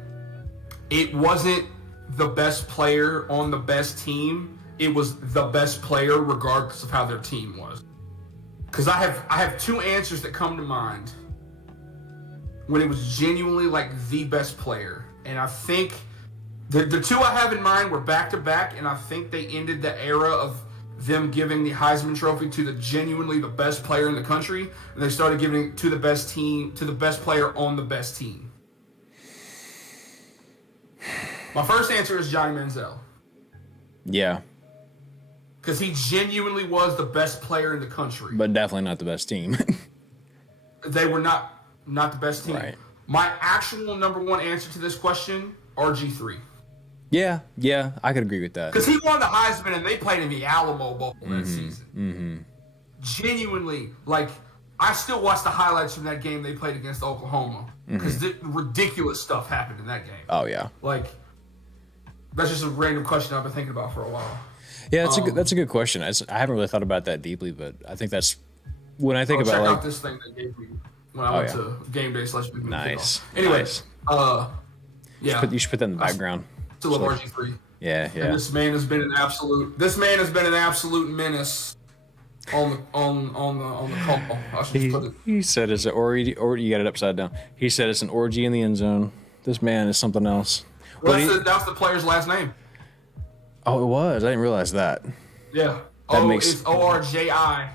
it wasn't the best player on the best team, it was the best player regardless of how their team was? Because I have two answers that come to mind when it was genuinely like the best player. And I think the two I have in mind were back to back, and I think they ended the era of them giving the Heisman Trophy to the genuinely the best player in the country, and they started giving it to the best team, to the best player on the best team. My first answer is Johnny Manziel. Yeah. Because he genuinely was the best player in the country. But definitely not the best team. They were not the best team. Right. My actual number one answer to this question, RG3. Yeah, I could agree with that. Because he won the Heisman and they played in the Alamo Bowl that season. Genuinely, like, I still watch the highlights from that game they played against Oklahoma. Because ridiculous stuff happened in that game. Oh, yeah. Like, that's just a random question I've been thinking about for a while. Yeah, that's a good question. I haven't really thought about that deeply, but I think that's when I think about check like out this thing they gave me when I went to game day / big nice. Anyways, nice. Yeah, you should put that in the background. Still love RG3. Yeah. And this man has been an absolute menace on the call. I should just put it. He said it's an orgy, or you got it upside down. He said it's an orgy in the end zone. This man is something else. Well, that's the player's last name. Oh, it was. I didn't realize that. Yeah. It's ORJI.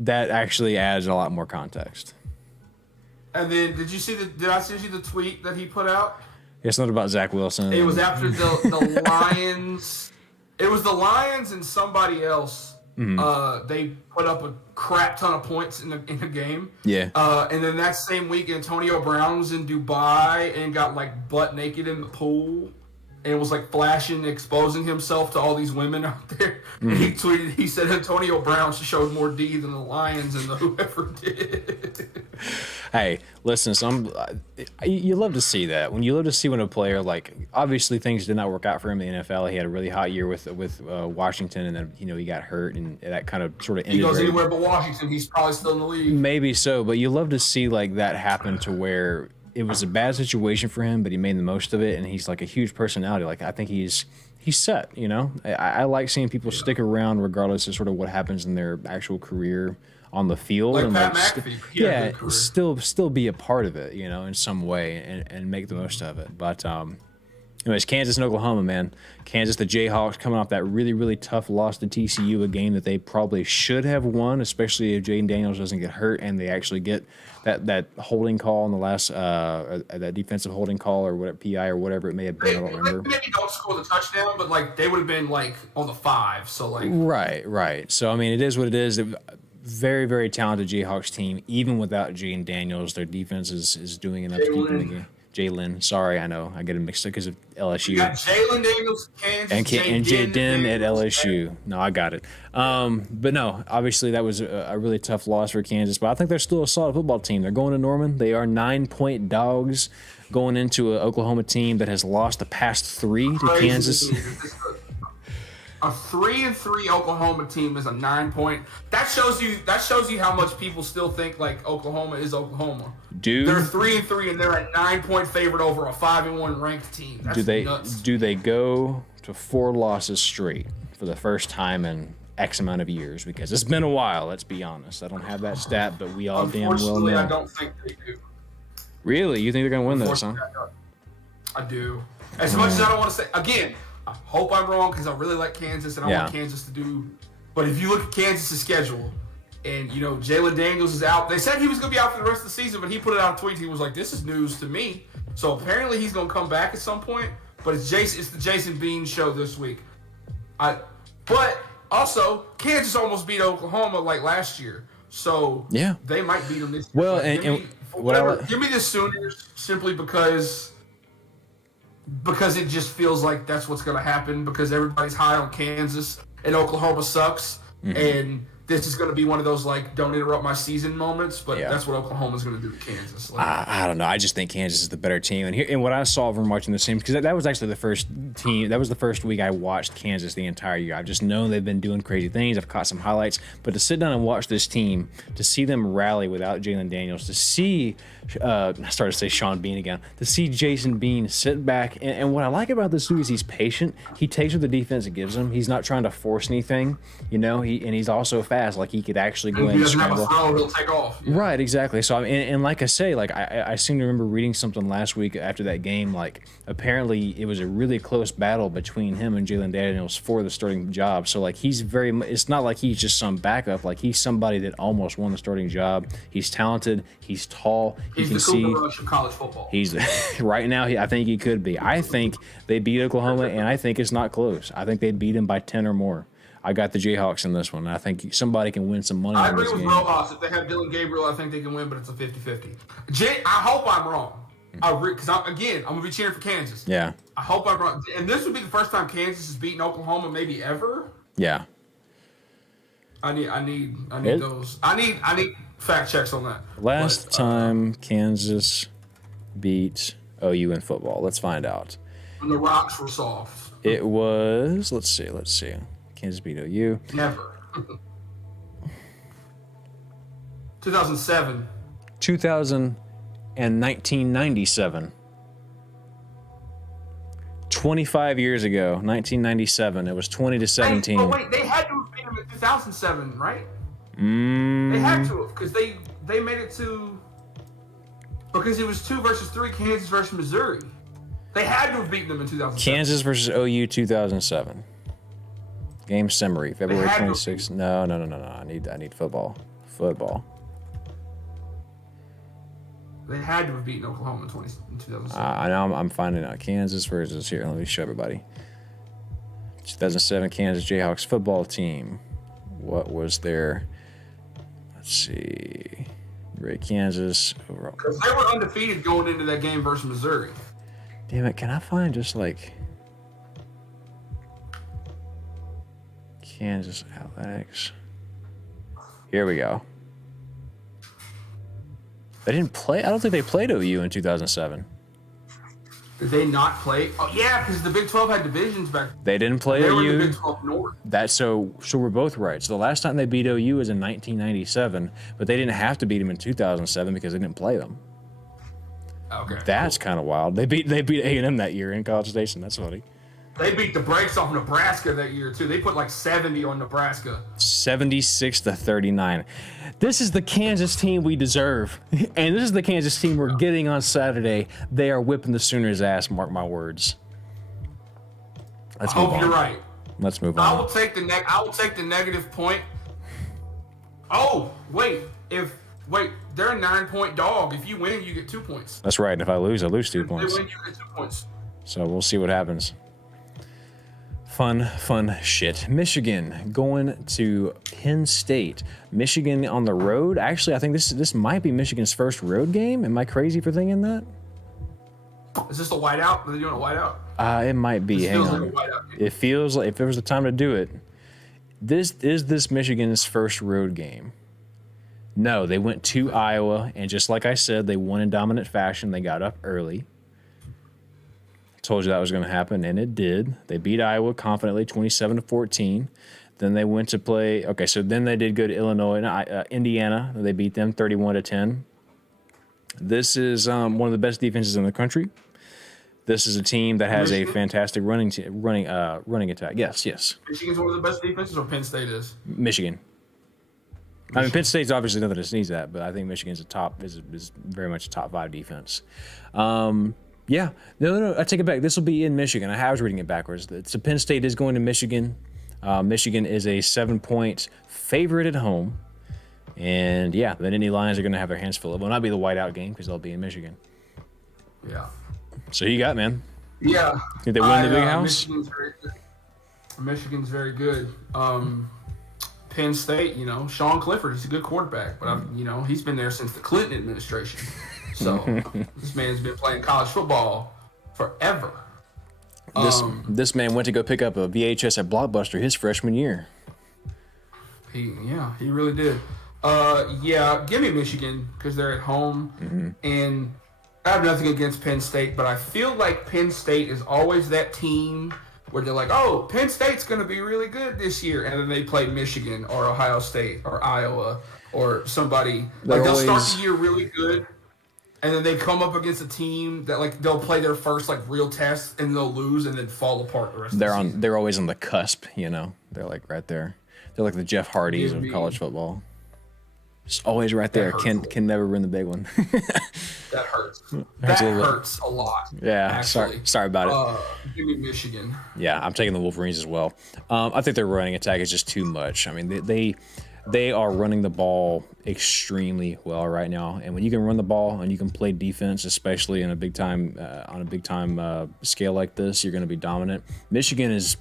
That actually adds a lot more context. And then, did I send you the tweet that he put out? It's not about Zach Wilson. It was after the Lions. It was the Lions and somebody else. Mm-hmm. They put up a crap ton of points in the game. Yeah. And then that same week, Antonio Brown was in Dubai and got like butt naked in the pool. And was like flashing, exposing himself to all these women out there. Mm-hmm. And he tweeted, he said Antonio Brown showed more D than the Lions and whoever did. Hey, listen, you love to see that. When a player, like, obviously things did not work out for him in the NFL. He had a really hot year with Washington, and then he got hurt, and that kind of sort of ended. He goes anywhere but Washington. He's probably still in the league. Maybe so, but you love to see like that happen to where it was a bad situation for him, but he made the most of it, and he's like a huge personality. Like, I think he's set. I like seeing people stick around regardless of sort of what happens in their actual career on the field. Like and Pat McAfee. Still be a part of it, in some way, and make the most of it. But anyways, Kansas and Oklahoma, man. Kansas, the Jayhawks, coming off that really, really tough loss to TCU, a game that they probably should have won, especially if Jaden Daniels doesn't get hurt and they actually get that holding call in the last that defensive holding call or whatever, PI or whatever it may have been. I don't remember. Maybe don't score the touchdown, but like they would have been like on the 5. So like right. So I mean, it is what it is. Very, very talented Jayhawks team, even without Jaden Daniels. Their defense is doing enough to keep them in the game. Jalen, sorry, I know. I get him mixed up because of LSU. You got Jalen Daniels, Kansas, and Jaden at LSU. No, I got it. But no, obviously that was a really tough loss for Kansas. But I think they're still a solid football team. They're going to Norman. They are 9-point dogs going into an Oklahoma team that has lost the past 3 to Kansas. A 3-3 Oklahoma team is a 9-point. That shows you how much people still think like Oklahoma is Oklahoma. Dude, they're 3-3 and they're a 9-point favorite over a 5-1 ranked team. That's nuts. Do they go to 4 losses straight for the first time in X amount of years? Because it's been a while. Let's be honest. I don't have that stat, but we all damn well know. I don't think they do. Really, you think they're gonna win this, huh? I do. As much as I don't want to say again. I hope I'm wrong because I really like Kansas and I want Kansas to do. But if you look at Kansas' schedule and, Jalen Daniels is out. They said he was going to be out for the rest of the season, but he put it out a tweet. He was like, this is news to me. So apparently he's going to come back at some point. But it's the Jason Bean show this week. But also, Kansas almost beat Oklahoma like last year. So they might beat them this year. Well, give me the Sooners simply because it just feels like that's what's going to happen because everybody's high on Kansas and Oklahoma sucks. Mm-hmm. And this is going to be one of those, like, don't interrupt my season moments, but that's what Oklahoma's going to do to Kansas. Like, I don't know. I just think Kansas is the better team. And what I saw from watching the team, because that was actually the first team, that was the first week I watched Kansas the entire year. I've just known they've been doing crazy things. I've caught some highlights. But to sit down and watch this team, to see them rally without Jalen Daniels, to see, I started to say Sean Bean again, to see Jason Bean sit back. And what I like about this dude is he's patient. He takes what the defense gives him. He's not trying to force anything, and he's also fast. Like he could actually go in and scramble. If he doesn't have a throw, he'll take off. Yeah. Right, exactly. So and like I say, like I seem to remember reading something last week after that game. Like apparently it was a really close battle between him and Jalen Daniels for the starting job. So like it's not like he's just some backup. Like he's somebody that almost won the starting job. He's talented. He's tall. He's the Cooper Rush of college football. He's right now. I think he could be. I think they beat Oklahoma, and I think it's not close. I think they beat him by 10 or more. I got the Jayhawks in this one. I think somebody can win some money. I agree with Rojas. If they have Dylan Gabriel, I think they can win, but it's a 50-50. I hope I'm wrong. Because I'm going to be cheering for Kansas. Yeah. I hope I'm wrong. And this would be the first time Kansas has beaten Oklahoma maybe ever. Yeah. I need those. I need fact checks on that. Last time Kansas beat OU in football. Let's find out. When the rocks were soft. It was, let's see. Kansas beat OU. Never. 2007. 1997. 25 years ago, 1997. It was 20-17. Wait, they had to have beat them in 2007, right? They had to have, because they made it to, because it was 2 versus 3, Kansas versus Missouri. They had to have beaten them in 2007. Kansas versus OU 2007. Game summary, February 26th. No. I need football. Football. They had to have beaten Oklahoma in 2007. I know I'm finding out. Kansas versus, here, let me show everybody. 2007 Kansas Jayhawks football team. What was their, let's see, Great Kansas overall. Because they were undefeated going into that game versus Missouri. Damn it, can I find just like Kansas Athletics? Here we go. They didn't play, I don't think they played OU in 2007. Did they not play? Oh, yeah, because the Big 12 had divisions back. They didn't play They OU. were in the Big 12 North. That's so we're both right. So the last time they beat OU was in 1997, but they didn't have to beat them in 2007 because they didn't play them. Okay. That's kind of wild. They beat A&M that year in College Station. That's funny. They beat the brakes off Nebraska that year, too. They put like 70 on Nebraska. 76-39. This is the Kansas team we deserve. And this is the Kansas team we're getting on Saturday. They are whipping the Sooners' ass, mark my words. Let's move on. You're right. Let's move I on. will take the negative point. Oh, wait. They're a 9-point dog. If you win, you get 2 points. That's right. And if I lose 2 points. If they win, you get 2 points. So we'll see what happens. Fun shit. Michigan going to Penn State. Michigan on the road. Actually, I think this might be Michigan's first road game. Am I crazy for thinking that? Is this a whiteout? Are they doing a whiteout? It might be. This Hang feels on. like a whiteout game. It feels like if there was the time to do it. This Michigan's first road game. No, they went to Iowa, and just like I said, they won in dominant fashion. They got up early. Told you that was going to happen, and it did. They beat Iowa confidently, 27-14. Then they went to play. Okay, so then they did go to Illinois, Indiana. They beat them 31-10. This is one of the best defenses in the country. This is a team that has Michigan? a fantastic running attack. Yes. Michigan's one of the best defenses, or Penn State is? Michigan. I mean, Penn State's obviously nothing to sneeze at, but I think Michigan's is very much a top 5 defense. Yeah. No, I take it back. This will be in Michigan. I was reading it backwards. So Penn State is going to Michigan. Michigan is a 7-point favorite at home. And yeah, the Nittany Lions are going to have their hands full. It will not be the whiteout game because they'll be in Michigan. Yeah. So who you got, man? Yeah. Think they win the big house? Michigan's very good. Penn State, Sean Clifford is a good quarterback, but he's been there since the Clinton administration. So this man's been playing college football forever. This man went to go pick up a VHS at Blockbuster his freshman year. He really did. Give me Michigan because they're at home, and I have nothing against Penn State, but I feel like Penn State is always that team where they're like, oh, Penn State's going to be really good this year, and then they play Michigan or Ohio State or Iowa or somebody. They'll start the year really good, and then they come up against a team that they'll play their first real test and they'll lose and then fall apart the rest of the season. They're always on the cusp, They're right there. They're like the Jeff Hardys of college football. Just always right there. Can never win the big one. That hurts. That hurts a lot. Yeah, actually. sorry about it. Give me Michigan. Yeah, I'm taking the Wolverines as well. I think their running attack is just too much. I mean, they are running the ball extremely well right now, and when you can run the ball and you can play defense, especially in a big time scale like this, you're going to be dominant. Michigan is.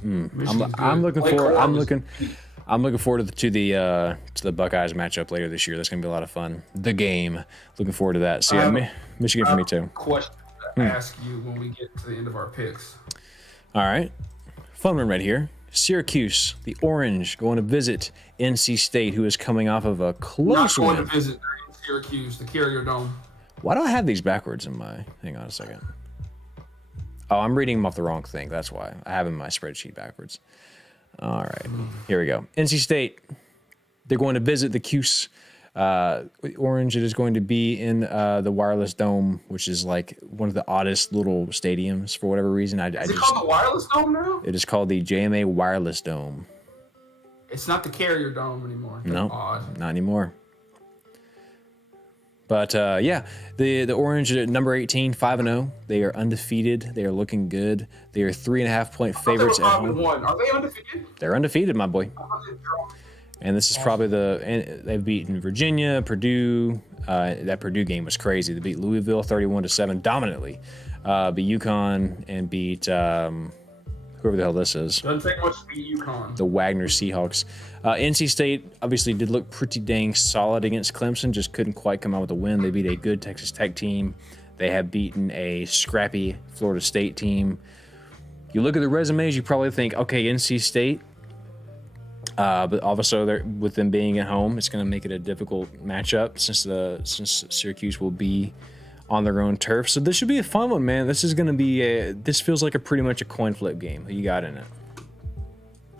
I'm looking forward to the Buckeyes matchup later this year. That's going to be a lot of fun. The game. Looking forward to that. So yeah, Michigan for me too. Question to ask you when we get to the end of our picks. All right, fun one right here. Syracuse, the Orange, going to visit NC State, who is coming off of a close win. Not going to visit Syracuse, the Carrier Dome. Why do I have these backwards in my? Hang on a second. Oh, I'm reading them off the wrong thing. That's why I have them in my spreadsheet backwards. All right, here we go. NC State, they're going to visit the Cuse. Orange, it is going to be in the Wireless Dome, which is like one of the oddest little stadiums for whatever reason. Is it called the Wireless Dome now? It is called the JMA Wireless Dome. It's not the Carrier Dome anymore. That's No, odd. not anymore. But yeah, the Orange at number 18, 5-0. They are undefeated. They are looking good. They are 3.5-point favorites at home. Are they undefeated? They're undefeated, my boy. And this is probably they've beaten Virginia, Purdue. That Purdue game was crazy. They beat Louisville 31-7 dominantly. Beat UConn and beat whoever the hell this is. Doesn't take much to beat UConn. The Wagner Seahawks. NC State obviously did look pretty dang solid against Clemson, just couldn't quite come out with a win. They beat a good Texas Tech team. They have beaten a scrappy Florida State team. You look at the resumes, you probably think, okay, NC State. But also, with them being at home, it's going to make it a difficult matchup since Syracuse will be on their own turf. So this should be a fun one, man. This is going to be this feels like pretty much a coin flip game. Who you got in it?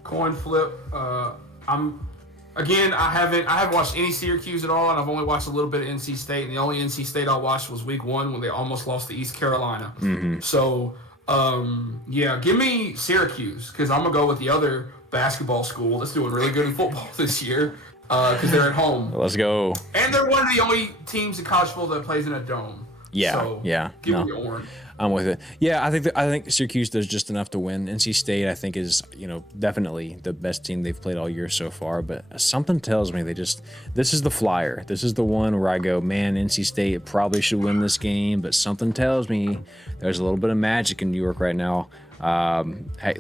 Coin flip. I haven't watched any Syracuse at all, and I've only watched a little bit of NC State. And the only NC State I watched was Week 1 when they almost lost to East Carolina. Mm-hmm. So give me Syracuse because I'm gonna go with the other basketball school that's doing really good in football this year because they're at home. Let's go. And they're one of the only teams in college football that plays in a dome. Yeah, so Give me the Orange. I'm with it. Yeah, I think Syracuse does just enough to win. NC State, I think, is definitely the best team they've played all year so far. But something tells me this is the flyer. This is the one where I go, man, NC State probably should win this game. But something tells me there's a little bit of magic in New York right now. Hey,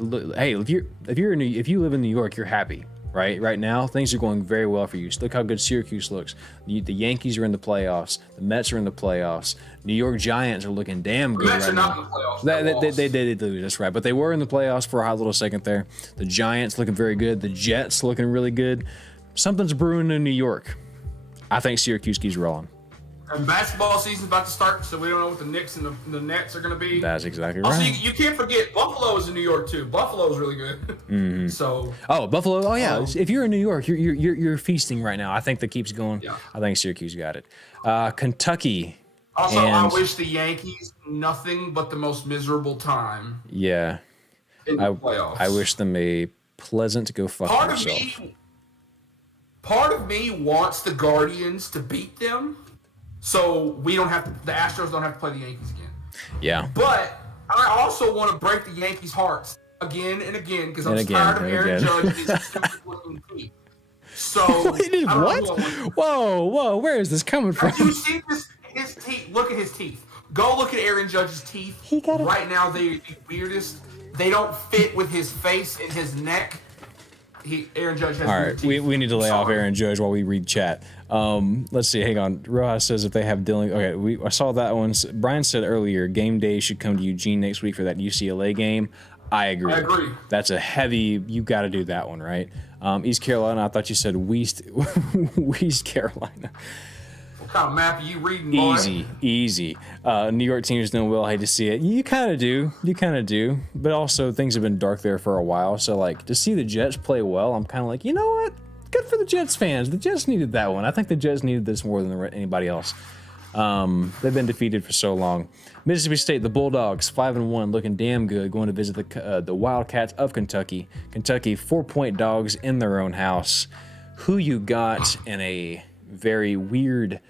if you live in New York, you're happy. Right now, things are going very well for you. Look how good Syracuse looks. The Yankees are in the playoffs. The Mets are in the playoffs. New York Giants are looking damn good right now. The Mets are not in the playoffs. They did lose, that's right. But they were in the playoffs for a hot little second there. The Giants looking very good. The Jets looking really good. Something's brewing in New York. I think Syracuse keeps rolling. And basketball season's about to start, so we don't know what the Knicks and the Nets are going to be. That's exactly right. Also, you can't forget Buffalo is in New York too. Buffalo is really good. Mm-hmm. So. Oh, Buffalo. Oh yeah. If you're in New York, you're feasting right now. I think that keeps going. Yeah. I think Syracuse got it. Kentucky. Also, I wish the Yankees nothing but the most miserable time. Yeah. In the playoffs. I wish them a pleasant go fuck yourself. Part of me wants the Guardians to beat them. So the Astros don't have to play the Yankees again. Yeah. But I also want to break the Yankees' hearts again and again because I'm tired of Aaron Judge and his stupid looking teeth. So what? Whoa, where is this coming from? Have you seen his teeth? Look at his teeth. Go look at Aaron Judge's teeth. Right now, they're the weirdest. They don't fit with his face and his neck. Aaron Judge has. All right, we need to lay off Aaron Judge while we read chat. Let's see. Hang on. Rojas says if they have Dylan. Okay, I saw that one. Brian said earlier, game day should come to Eugene next week for that UCLA game. I agree. That's a heavy. You got to do that one, right? East Carolina. I thought you said West Carolina. What kind of map are you reading, boy? Easy. New York team is doing well. I hate to see it. You kind of do. But also, things have been dark there for a while. So, to see the Jets play well, I'm kind of like, you know what? Good for the Jets fans. The Jets needed that one. I think the Jets needed this more than anybody else. They've been defeated for so long. Mississippi State, the Bulldogs, 5-1, looking damn good, going to visit the Wildcats of Kentucky. Kentucky, 4-point dogs in their own house. Who you got in a very weird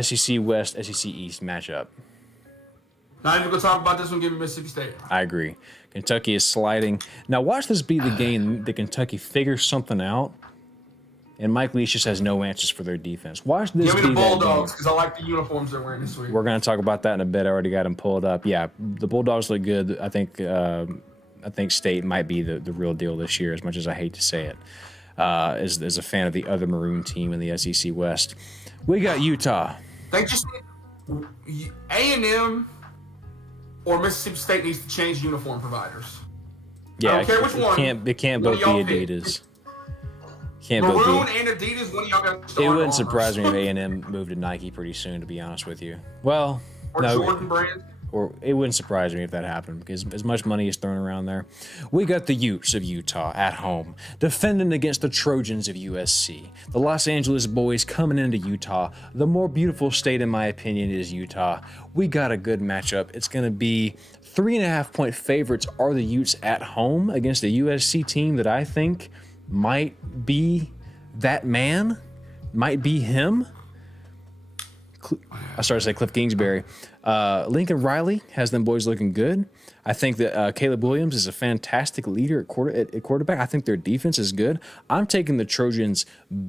SEC West, SEC East matchup? Not even going to talk about this one, give me Mississippi State. I agree. Kentucky is sliding. Now watch this be the game that Kentucky figures something out, and Mike Leach just has no answers for their defense. Watch this be that game. Give me the Bulldogs, because I like the uniforms they're wearing this week. We're going to talk about that in a bit. I already got them pulled up. Yeah, the Bulldogs look good. I think State might be the real deal this year, as much as I hate to say it. As a fan of the other Maroon team in the SEC West. We got Utah. They just A&M or Mississippi State needs to change uniform providers. Yeah, I don't care which one. It can't both be Adidas. Maroon and Adidas. One of y'all got to start. It wouldn't surprise me if A&M moved to Nike pretty soon, to be honest with you. Well, or no, Jordan brand. Or it wouldn't surprise me if that happened, because as much money is thrown around there. We got the Utes of Utah at home, defending against the Trojans of USC. The Los Angeles boys coming into Utah. The more beautiful state, in my opinion, is Utah. We got a good matchup. It's going to be 3.5-point favorites are the Utes at home against a USC team that I think might be that man, might be him. I started to say Cliff Kingsbury. Lincoln Riley has them boys looking good. I think that Caleb Williams is a fantastic leader at quarterback. I think their defense is good. I'm taking the Trojans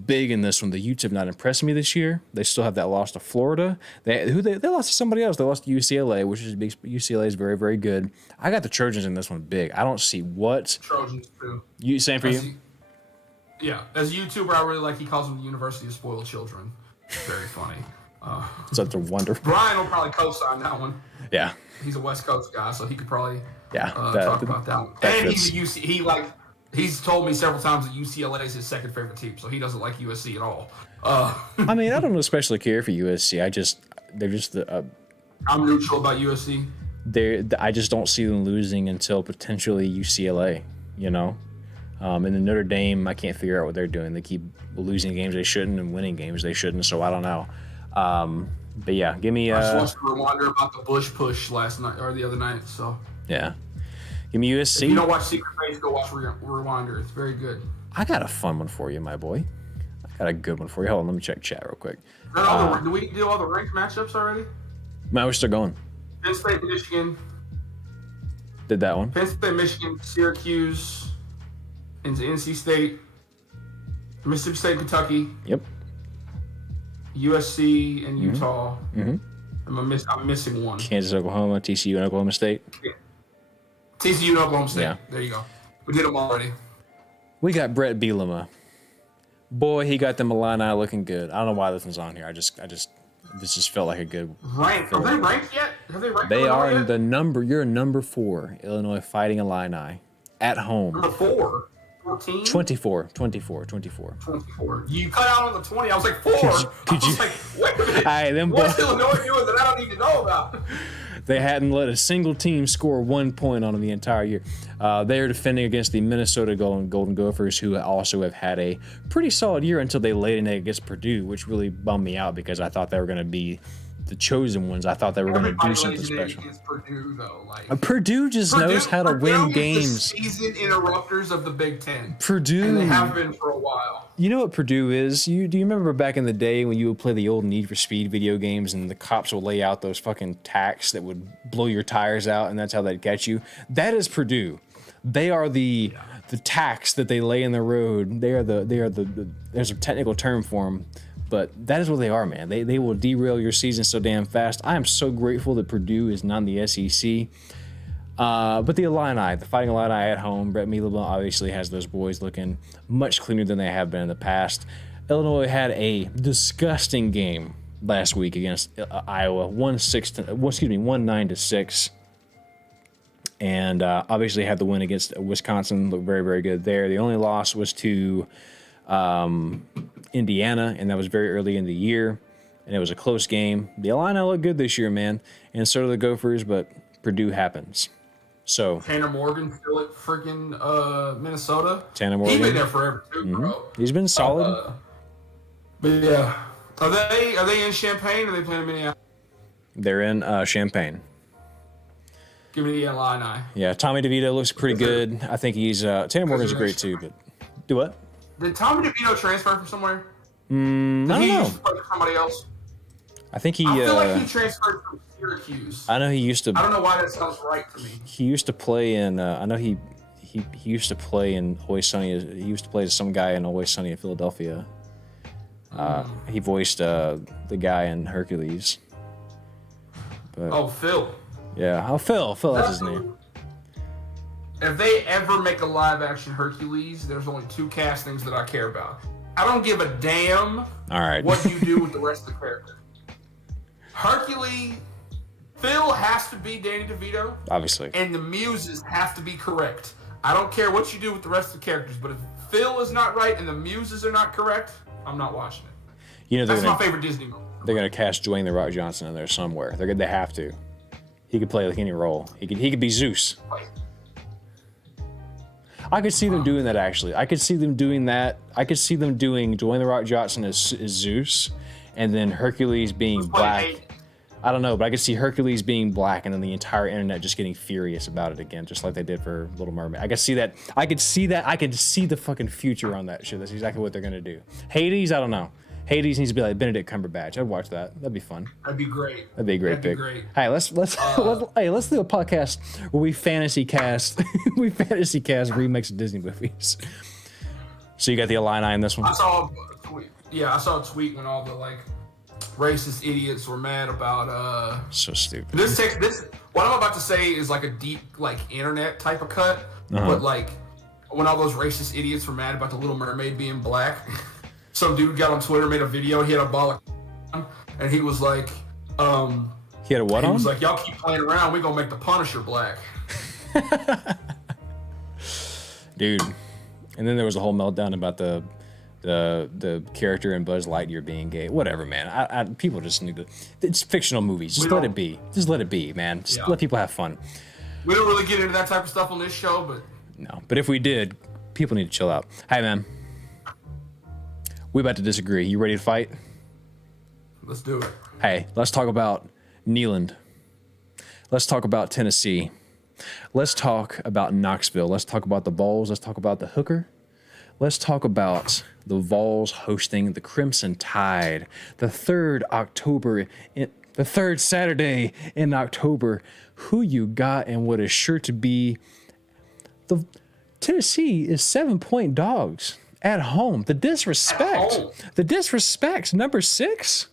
big in this one. The Utes have not impressed me this year. They still have that loss to Florida. They lost to somebody else. They lost to UCLA, which is big. UCLA is very, very good. I got the Trojans in this one big. I don't see what. Trojans too. Same for you? Yeah. As a YouTuber, I really like he calls them the University of Spoiled Children. Very funny. Such a wonder. Brian will probably co-sign that one. Yeah. He's a West Coast guy, so he could probably talk about that one. And he's told me several times that UCLA is his second favorite team, so he doesn't like USC at all. I mean, I don't especially care for USC. They're just the. I'm neutral about USC. I just don't see them losing until potentially UCLA. You know, and then Notre Dame, I can't figure out what they're doing. They keep losing games they shouldn't and winning games they shouldn't. So I don't know. But yeah, give me. I just watched a reminder about the Bush push last night or the other night. So yeah, give me USC. If you don't watch Secret Base, go watch Rewinder. It's very good. I got a fun one for you, my boy. I got a good one for you. Hold on, let me check chat real quick. Do we do all the ranked matchups already? No, we're still going. Penn State, Michigan. Did that one? Penn State, Michigan, Syracuse, into NC State, Mississippi State, Kentucky. Yep. USC and Utah. Mm-hmm. I'm missing one. Kansas, Oklahoma, TCU, and Oklahoma State. Yeah. TCU and Oklahoma State. Yeah. There you go. We did them already. We got Brett Bielema. Boy, he got them Illini looking good. I don't know why this one's on here. This just felt like a good. Ranked? Are they ranked yet? Have they ranked? They are in the number. You're number 4. Illinois Fighting Illini at home. Number 4. 14? 24. You cut out on the 20. I was like, 4. Could you? Like, wait a minute. Right, what's Illinois doing that I don't need to know about? They hadn't let a single team score 1 point on them the entire year. They are defending against the Minnesota Golden Gophers, who also have had a pretty solid year until they laid an egg against Purdue, which really bummed me out because I thought they were going to be the chosen ones. I thought they were going to do something special. Purdue, though, Purdue just knows how to win games. The season interrupters of the Big Ten. Purdue, and they have been for a while. You know what Purdue is? Do you remember back in the day when you would play the old Need for Speed video games and the cops would lay out those fucking tacks that would blow your tires out, and that's how they'd catch you? That is Purdue. They are the tacks that they lay in the road. They are the. There's a technical term for them. But that is what they are, man. They will derail your season so damn fast. I am so grateful that Purdue is not in the SEC. But the Illini, the Fighting Illini at home, Brett Bielema obviously has those boys looking much cleaner than they have been in the past. Illinois had a disgusting game last week against Iowa, 19-6, and obviously had the win against Wisconsin. Looked very, very good there. The only loss was to Indiana, and that was very early in the year, and it was a close game. The Illini look good this year, man, and so do the Gophers, but Purdue happens. So Tanner Morgan still at freaking Minnesota. Tanner Morgan, he's been there forever too, bro. He's been solid. But yeah, are they in Champaign or are they playing in Minneapolis? They're in Champaign. Give me the Illini. Yeah, Tommy DeVito looks pretty good. I think he's Tanner Morgan's great too. But do what? Did Tommy DeVito transfer from somewhere? I don't know. Used to play for somebody else? I think he. I feel like he transferred from Syracuse. I know he used to. I don't know why that sounds right to me. He used to play in. I know he used to play in Always Sunny. He used to play as some guy in Always Sunny in Philadelphia. He voiced the guy in Hercules. But, Phil. Yeah, Phil. That's his name. If they ever make a live-action Hercules, there's only 2 castings that I care about. I don't give a damn what you do with the rest of the character. Hercules, Phil has to be Danny DeVito. Obviously. And the muses have to be correct. I don't care what you do with the rest of the characters, but if Phil is not right and the muses are not correct, I'm not watching it. You know, that's my favorite Disney movie. They're going to cast Dwayne The Rock Johnson in there somewhere. They have to. He could play like any role. He could be Zeus. I could see them doing that, actually. I could see them doing that. I could see them doing Dwayne The Rock Johnson as Zeus, and then Hercules being black. I don't know, but I could see Hercules being black and then the entire internet just getting furious about it again, just like they did for Little Mermaid. I could see that. I could see the fucking future on that shit. That's exactly what they're gonna do. Hades, I don't know. Hades needs to be like Benedict Cumberbatch. I'd watch that. That'd be fun. That'd be great. That'd be a great pick. Hey, let's do a podcast where we fantasy cast remakes of Disney movies. So you got the Illini in this one? I saw a tweet. Yeah, I saw a tweet when all the like racist idiots were mad about so stupid. This what I'm about to say is like a deep like internet type of cut, but like when all those racist idiots were mad about the Little Mermaid being black. Some dude got on Twitter, made a video, he had a ball of and he was like, he had a what on? He was like, y'all keep playing around, we gonna make the Punisher black. Dude. And then there was a whole meltdown about the character in Buzz Lightyear being gay. Whatever, man. People just need to. It's fictional movies. Just let it be. Just let it be, man. Just let people have fun. We don't really get into that type of stuff on this show, but no. But if we did, people need to chill out. Hey, man. We about to disagree. You ready to fight? Let's do it. Hey, let's talk about Neyland. Let's talk about Tennessee. Let's talk about Knoxville. Let's talk about the Vols. Let's talk about the Hooker. Let's talk about the Vols hosting the Crimson Tide. The third Saturday in October. Who you got and what is sure to be the Tennessee is 7-point dogs at home. The disrespect. Number 6,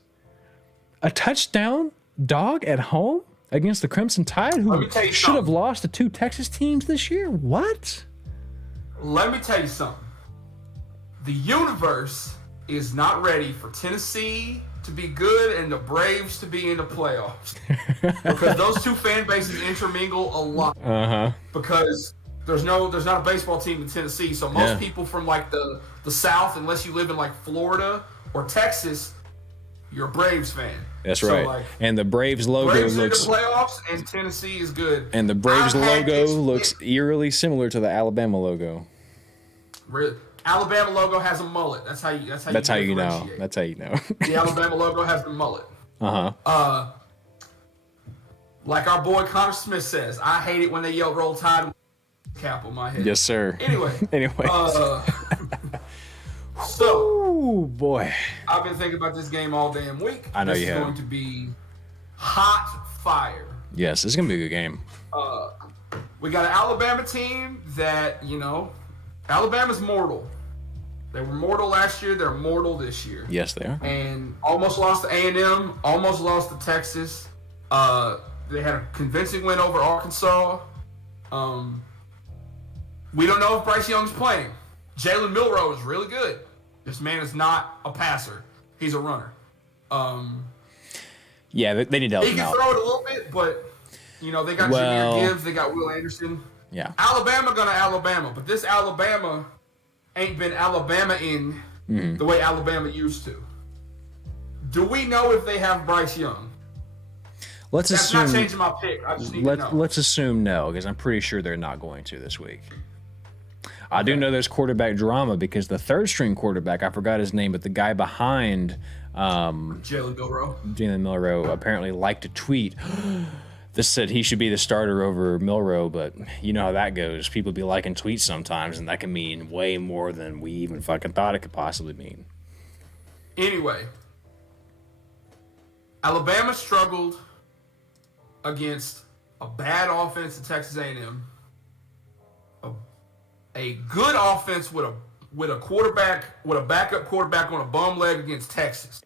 a touchdown dog at home against the Crimson Tide, who should have lost to 2 Texas teams this year. What? Let me tell you something. The universe is not ready for Tennessee to be good and the Braves to be in the playoffs. Because those two fan bases intermingle a lot. Because there's not a baseball team in Tennessee, so most people from like the South, unless you live in like Florida or Texas, you're a Braves fan. That's right. Like, and the Braves logo Braves looks in the playoffs, and Tennessee is good. And the Braves logo looks eerily similar to the Alabama logo. Really? Alabama logo has a mullet. That's how you know. That's how you know. The Alabama logo has the mullet. Like our boy Connor Smith says, I hate it when they yell "Roll Tide" cap on my head. Yes, sir. Anyway. So, oh boy, I've been thinking about this game all damn week. I know you have. It's going to be hot fire. Yes, this is gonna be a good game. We got an Alabama team that Alabama's mortal. They were mortal last year. They're mortal this year. Yes, they are. And almost lost to A&M. Almost lost to Texas. They had a convincing win over Arkansas. We don't know if Bryce Young's playing. Jalen Milroe is really good. This man is not a passer. He's a runner. Yeah, they need to help him out. He can throw it a little bit, but they got Jameer Gibbs, they got Will Anderson. Yeah. Alabama gonna Alabama, but this Alabama ain't been Alabama in the way Alabama used to. Do we know if they have Bryce Young? That's not changing my pick. I just need to know. Let's assume no, because I'm pretty sure they're not going to this week. I do know there's quarterback drama because the third string quarterback, I forgot his name, but the guy behind Jalen Milroe apparently liked to tweet. This said he should be the starter over Milroe, but you know how that goes. People be liking tweets sometimes, and that can mean way more than we even fucking thought it could possibly mean. Anyway, Alabama struggled against a bad offense at Texas A&M, a good offense with a backup quarterback on a bum leg against Texas.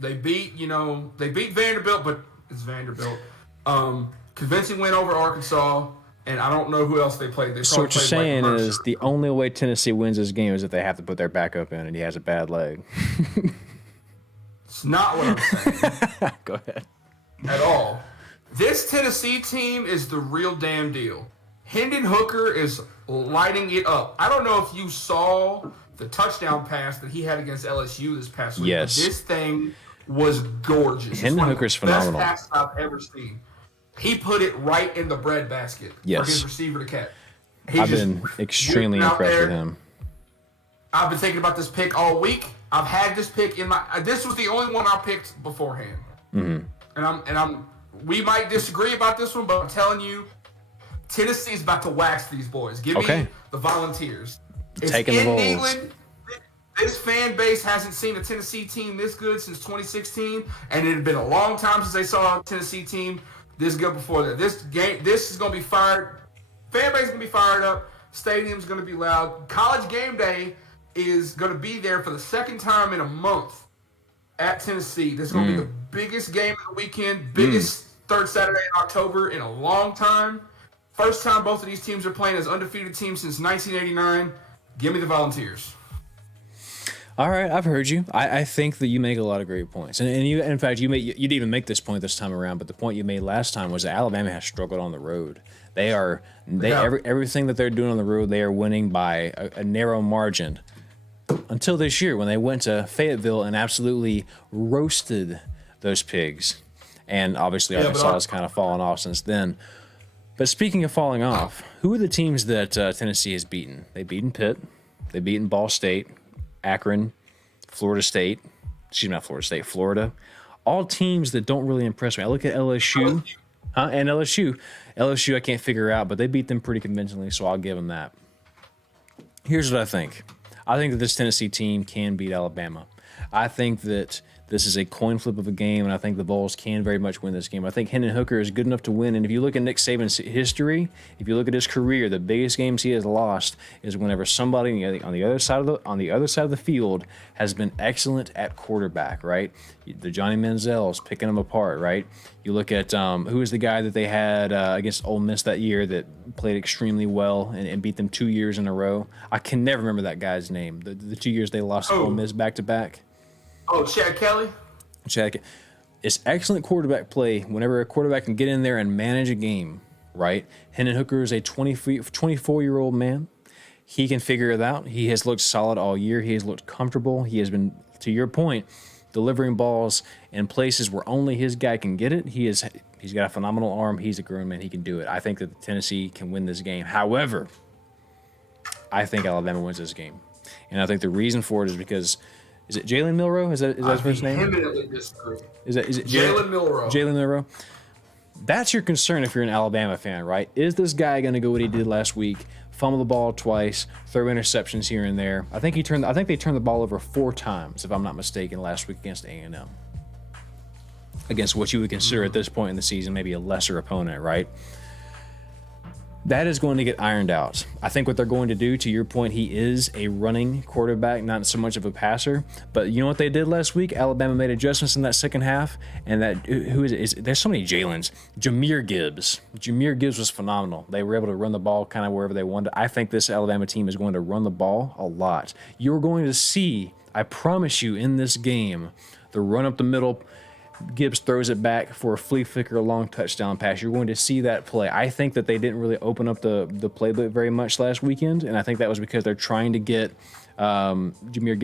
They beat Vanderbilt, but it's Vanderbilt. Convincing win over Arkansas, and I don't know who else they played. So what you're saying is the only way Tennessee wins this game is if they have to put their backup in and he has a bad leg. It's not what I'm saying. Go ahead. At all. This Tennessee team is the real damn deal. Hendon Hooker is lighting it up. I don't know if you saw the touchdown pass that he had against LSU this past week. Yes. This thing was gorgeous. Hendon Hooker's phenomenal. Best pass I've ever seen. He put it right in the breadbasket for his receiver to catch. I've been extremely impressed with him. I've been thinking about this pick all week. I've had this pick in my. This was the only one I picked beforehand. Mm-hmm. And we might disagree about this one, but I'm telling you, Tennessee's about to wax these boys. Give me the Volunteers. It's taking the Vols. England. This fan base hasn't seen a Tennessee team this good since 2016, and it had been a long time since they saw a Tennessee team this good before that. This is going to be fired. Fan base is going to be fired up. Stadium's going to be loud. College game day is going to be there for the second time in a month at Tennessee. This is going to be the biggest game of the weekend, biggest third Saturday in October in a long time. First time both of these teams are playing as undefeated teams since 1989. Give me the Volunteers. All right, I've heard you. I think that you make a lot of great points, and you, in fact, you didn't even make this point this time around. But the point you made last time was that Alabama has struggled on the road. Everything that they're doing on the road, they are winning by a narrow margin. Until this year, when they went to Fayetteville and absolutely roasted those pigs, and obviously Arkansas has kind of fallen off since then. But speaking of falling off, who are the teams that Tennessee has beaten? They've beaten Pitt, they've beaten Ball State, Akron, Florida State, Florida. All teams that don't really impress me. I look at LSU, and LSU I can't figure out, but they beat them pretty convincingly, so I'll give them that. Here's what I think. I think that this Tennessee team can beat Alabama. I think that this is a coin flip of a game, and I think the Vols can very much win this game. I think Hendon Hooker is good enough to win, and if you look at Nick Saban's history, if you look at his career, the biggest games he has lost is whenever somebody on the other side of the field has been excellent at quarterback, right? The Johnny Manziel's picking them apart, right? You look at who is the guy that they had against Ole Miss that year that played extremely well and beat them 2 years in a row. I can never remember that guy's name. The 2 years they lost to Ole Miss back to back. Oh, Chad Kelly? It's excellent quarterback play whenever a quarterback can get in there and manage a game, right? Hendon Hooker is a 24-year-old man. He can figure it out. He has looked solid all year. He has looked comfortable. He has been, to your point, delivering balls in places where only his guy can get it. He's got a phenomenal arm. He's a grown man. He can do it. I think that Tennessee can win this game. However, I think Alabama wins this game. And I think the reason for it is because is it Jalen Milroe? Is that his first name? Vehemently disagree. Is it Jalen Milroe? Jalen Milroe. That's your concern if you're an Alabama fan, right? Is this guy going to go what he did last week? Fumble the ball twice, throw interceptions here and there. I think they turned the ball over 4 times, if I'm not mistaken, last week against A&M. Against what you would consider at this point in the season maybe a lesser opponent, right? That is going to get ironed out. I think what they're going to do, to your point, he is a running quarterback, not so much of a passer. But you know what they did last week? Alabama made adjustments in that second half, and there's so many Jalens. Jahmyr Gibbs was phenomenal. They were able to run the ball kind of wherever they wanted. I think this Alabama team is going to run the ball a lot. You're going to see, I promise you, in this game, the run up the middle. Gibbs throws it back for a flea flicker long touchdown pass. You're going to see that play. I think that they didn't really open up the playbook very much last weekend, and I think that was because they're trying to get Jahmyr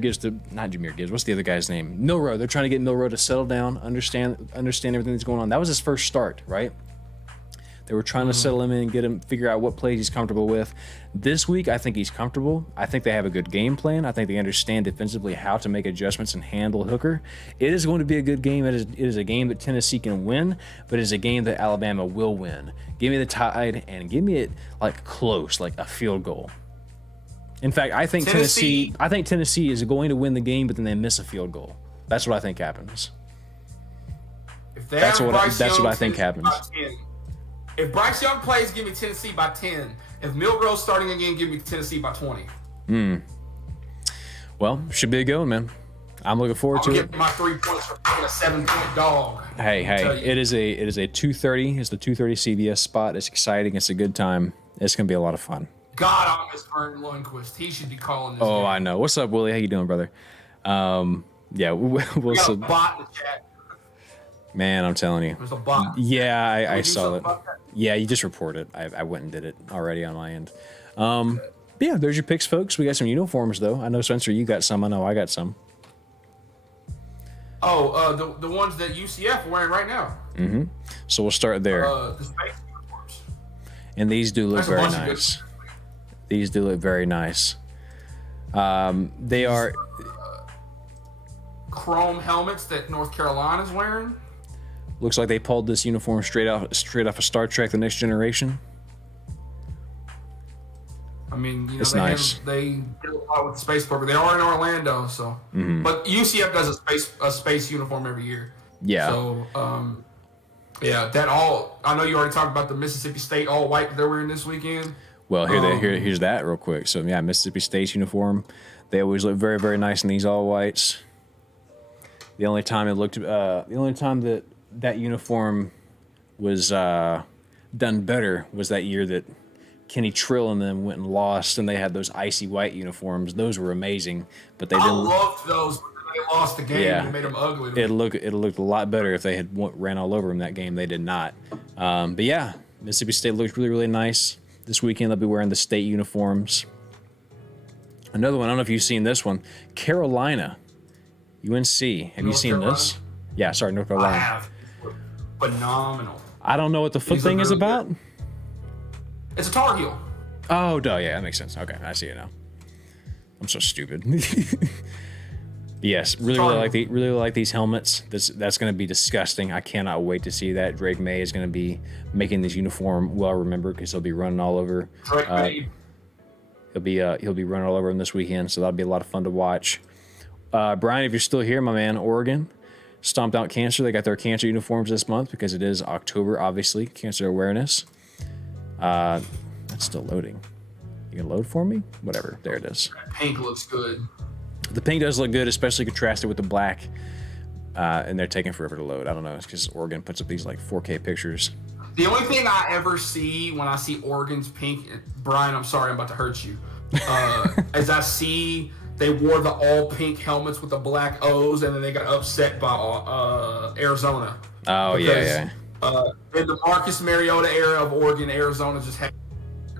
Gibbs to not Jahmyr Gibbs. What's the other guy's name? Milroe. They're trying to get Milroe to settle down, understand everything that's going on. That was his first start, right? They were trying to settle him in and get him figure out what plays he's comfortable with. This week, I think he's comfortable. I think they have a good game plan. I think they understand defensively how to make adjustments and handle Hooker. It is going to be a good game. It is a game that Tennessee can win, but it is a game that Alabama will win. Give me the Tide and give me it like close, like a field goal. In fact, I think Tennessee is going to win the game, but then they miss a field goal. That's what I think happens. That's what I think happens. If Bryce Young plays, give me Tennessee by 10. If Milroe's starting again, give me Tennessee by 20. Well, should be a good one, man. I'm looking forward to it. I'll get my 3 points for being a 7-point dog. Hey, it is a 2:30. It's the 2:30 CBS spot. It's exciting. It's a good time. It's gonna be a lot of fun. God, I miss Vern Lundquist. He should be calling this. Oh, game. I know. What's up, Willie? How you doing, brother? Yeah, we got a bot in the chat. Man, I'm telling you. There's a bot. Yeah, I saw it. Yeah, you just reported. I went and did it already on my end. Yeah, there's your picks, folks. We got some uniforms, though. I know, Spencer, you got some. I know I got some. Oh, the ones that UCF are wearing right now. Mm-hmm. So we'll start there. The space uniforms. And these do look very nice. These do look very nice. They are chrome helmets that North Carolina's wearing. looks like they pulled this uniform straight off of Star Trek: The Next Generation. I mean, It's nice. They did a lot with the space program. They are in Orlando, so. But UCF does a space uniform every year. Yeah. So, yeah, that all. I know you already talked about the Mississippi State all white they're wearing this weekend. Well, here's that real quick. So yeah, Mississippi State's uniform. They always look very, very nice in these all whites. The only time that uniform was done better was that year that Kenny Trill and them went and lost, and they had those icy white uniforms. Those were amazing, but they didn't. I loved those, but then they lost the game. Yeah. And made them ugly. It looked a lot better if they had ran all over them that game. They did not. But yeah, Mississippi State looked really, really nice. This weekend they'll be wearing the state uniforms. Another one, I don't know if you've seen this one. Carolina, UNC. Have you seen this? Yeah, sorry, North Carolina. I have. Phenomenal. I don't know what the foot These thing are is really about. good. It's a Tar Heel. Oh, duh, yeah, that makes sense. Okay, I see it now. I'm so stupid. Yes, really like these helmets. That's going to be disgusting. I cannot wait to see that. Drake May is going to be making this uniform well remembered because he'll be running all over. Drake May. He'll be running all over him this weekend, so that'll be a lot of fun to watch. Brian, if you're still here, my man, Oregon stomped out cancer. They got their cancer uniforms this month because it is October, obviously, cancer awareness. That's still loading. You can load for me? Whatever. There it is. Pink looks good. The pink does look good, especially contrasted with the black. And they're taking forever to load. I don't know. It's because Oregon puts up these like 4K pictures. The only thing I ever see when I see Oregon's pink, Brian, I'm sorry, I'm about to hurt you. As I see they wore the all pink helmets with the black O's, and then they got upset by Arizona. Oh, because, in the Marcus Mariota era of Oregon, Arizona just had,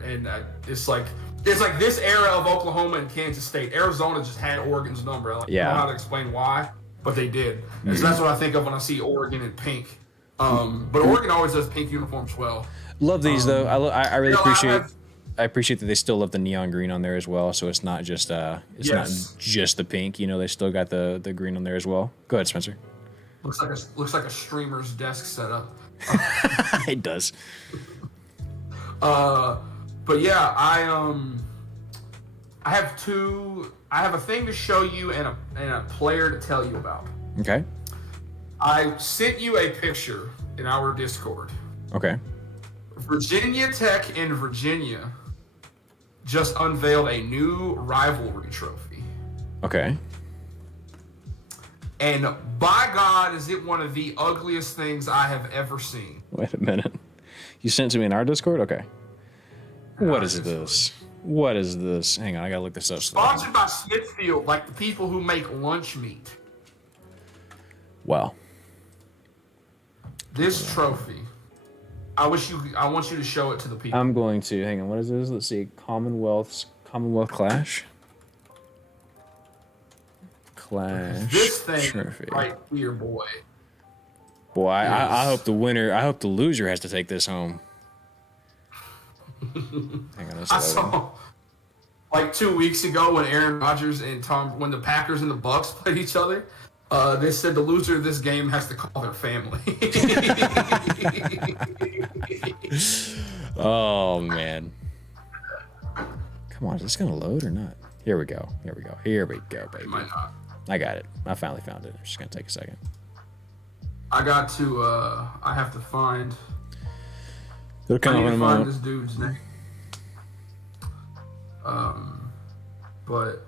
and it's like this era of Oklahoma and Kansas State. Arizona just had Oregon's number. I don't know how to explain why, but they did. And so that's what I think of when I see Oregon in pink. But Oregon always does pink uniforms well. Love these though. I really appreciate. I appreciate that they still love the neon green on there as well. So it's not just not just the pink. You know, they still got the green on there as well. Go ahead, Spencer. Looks like a streamer's desk setup. It does. But yeah, I have a thing to show you and a player to tell you about. Okay. I sent you a picture in our Discord. Okay. Virginia Tech and Virginia just unveiled a new rivalry trophy. Okay. And by God, is it one of the ugliest things I have ever seen. Wait a minute. You sent it to me in our Discord? Okay. What is this? What is this? Hang on, I gotta look this up. Sponsored by Smithfield, like the people who make lunch meat. Wow. This trophy, I want you to show it to the people. I'm going to. Hang on, what is this? Let's see. Commonwealth Clash. This thing trophy. Right here, boy. Boy, I hope the loser has to take this home. Hang on, I saw like 2 weeks ago when Aaron Rodgers and when the Packers and the Bucks played each other, they said the loser of this game has to call their family. Oh man. Come on, is this gonna load or not? Here we go, baby. It might not. I got it. I finally found it. It's just gonna take a second. I have to find. It'll come I up need in a to find moment. this dude's name. But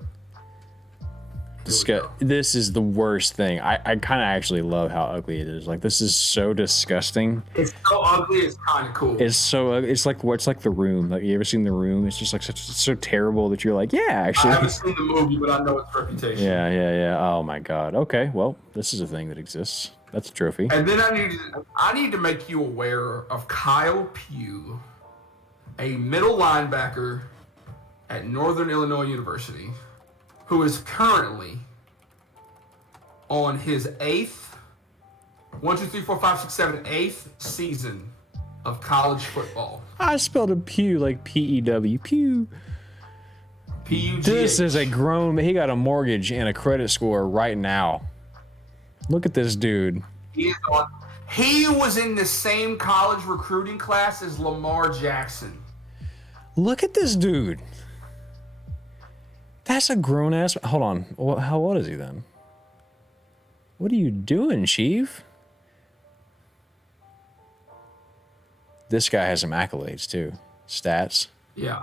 This is the worst thing. I kind of actually love how ugly it is. Like, this is so disgusting. It's so ugly. It's kind of cool. It's so it's like The Room. Like, you ever seen The Room? It's just like it's so terrible that you're like, yeah, actually. I haven't seen the movie, but I know its reputation. Yeah. Oh my God. Okay, well, this is a thing that exists. That's a trophy. And then I need to make you aware of Kyle Pugh, a middle linebacker at Northern Illinois University, who is currently on his eighth season of college football. I spelled a Pew like P-E-W. Pew. P-U-G-H. This is a grown man. He got a mortgage and a credit score right now. Look at this dude. He was in the same college recruiting class as Lamar Jackson. Look at this dude. That's a grown ass. Hold on. How old is he then? What are you doing, Chief? This guy has some accolades too. Stats. Yeah.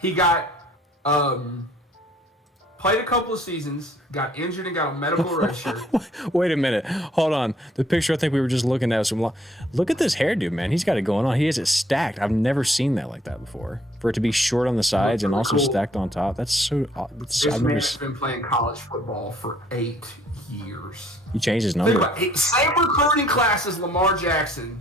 He got played a couple of seasons, got injured and got a medical red shirt. Wait a minute. Hold on. The picture I think we were just looking at. Look at this hairdo, man. He's got it going on. He has it stacked. I've never seen that like that before. For it to be short on the sides and also stacked on top. That's so. This man's been playing college football for 8 years. He changed his number. Same recruiting class as Lamar Jackson,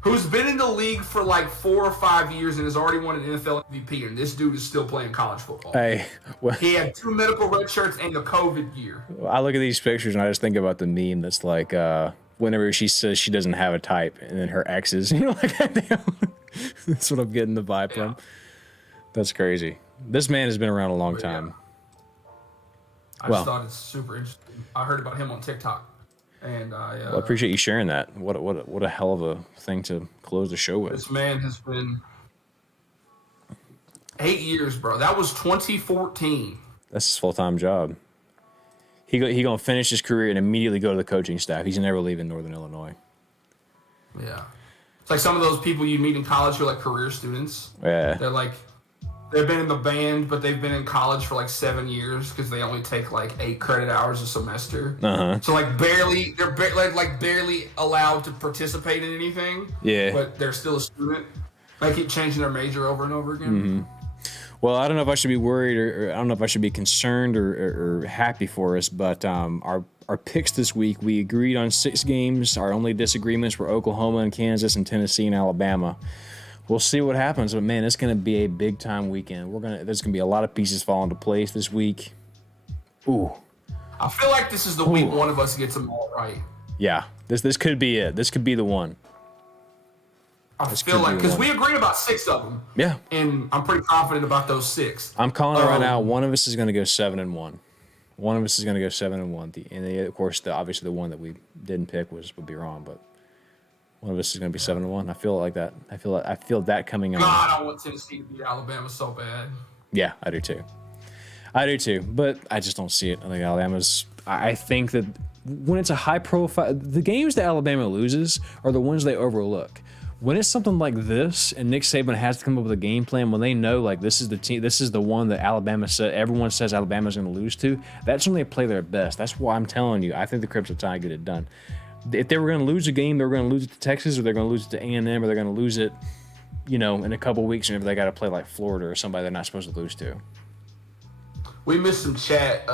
who's been in the league for like 4 or 5 years and has already won an NFL MVP, and this dude is still playing college football. Hey, well, he had 2 medical red shirts and the COVID year. I look at these pictures and I just think about the meme that's like, whenever she says she doesn't have a type, and then her exes, you know, like that's what I'm getting the vibe from. That's crazy. This man has been around a long time. I just thought it's super interesting. I heard about him on TikTok. And I appreciate you sharing that. What a hell of a thing to close the show with. This man has been 8 years, bro. That was 2014. That's his full-time job. He gonna finish his career and immediately go to the coaching staff. He's never leaving Northern Illinois. Yeah, it's like some of those people you meet in college who are like career students. Yeah, they're like they've been in the band, but they've been in college for like 7 years because they only take like 8 credit hours a semester. So like they're barely allowed to participate in anything. Yeah, but they're still a student. They keep changing their major over and over again. Well, I don't know if I should be worried or I don't know if I should be concerned or happy for us, but our picks this week, we agreed on 6 games. Our only disagreements were Oklahoma and Kansas and Tennessee and Alabama. We'll see what happens, but man, it's going to be a big time weekend. There's going to be a lot of pieces fall into place this week. Ooh. I feel like this is the week one of us gets them all right. Yeah, this could be it. This could be the one. I feel like, because we agreed about 6 of them. Yeah. And I'm pretty confident about those 6. I'm calling it right now. One of us is going to go 7-1. One of us is going to go 7-1. And of course, obviously the one that we didn't pick would be wrong, but one of us is going to be 7-1. I feel like that. I feel that coming on. God, I want Tennessee to beat Alabama so bad. Yeah, I do too. But I just don't see it. I think Alabama's. I think that when it's a high profile, the games that Alabama loses are the ones they overlook. When it's something like this, and Nick Saban has to come up with a game plan, when they know like this is the team, this is the one that Alabama said everyone says Alabama's going to lose to. That's when they play their best. That's why I'm telling you. I think the Crips will try to get it done. If they were going to lose a game, they were going to lose it to Texas, or they're going to lose it to A&M, or they're going to lose it, in a couple weeks whenever they got to play like Florida or somebody they're not supposed to lose to. We missed some chat.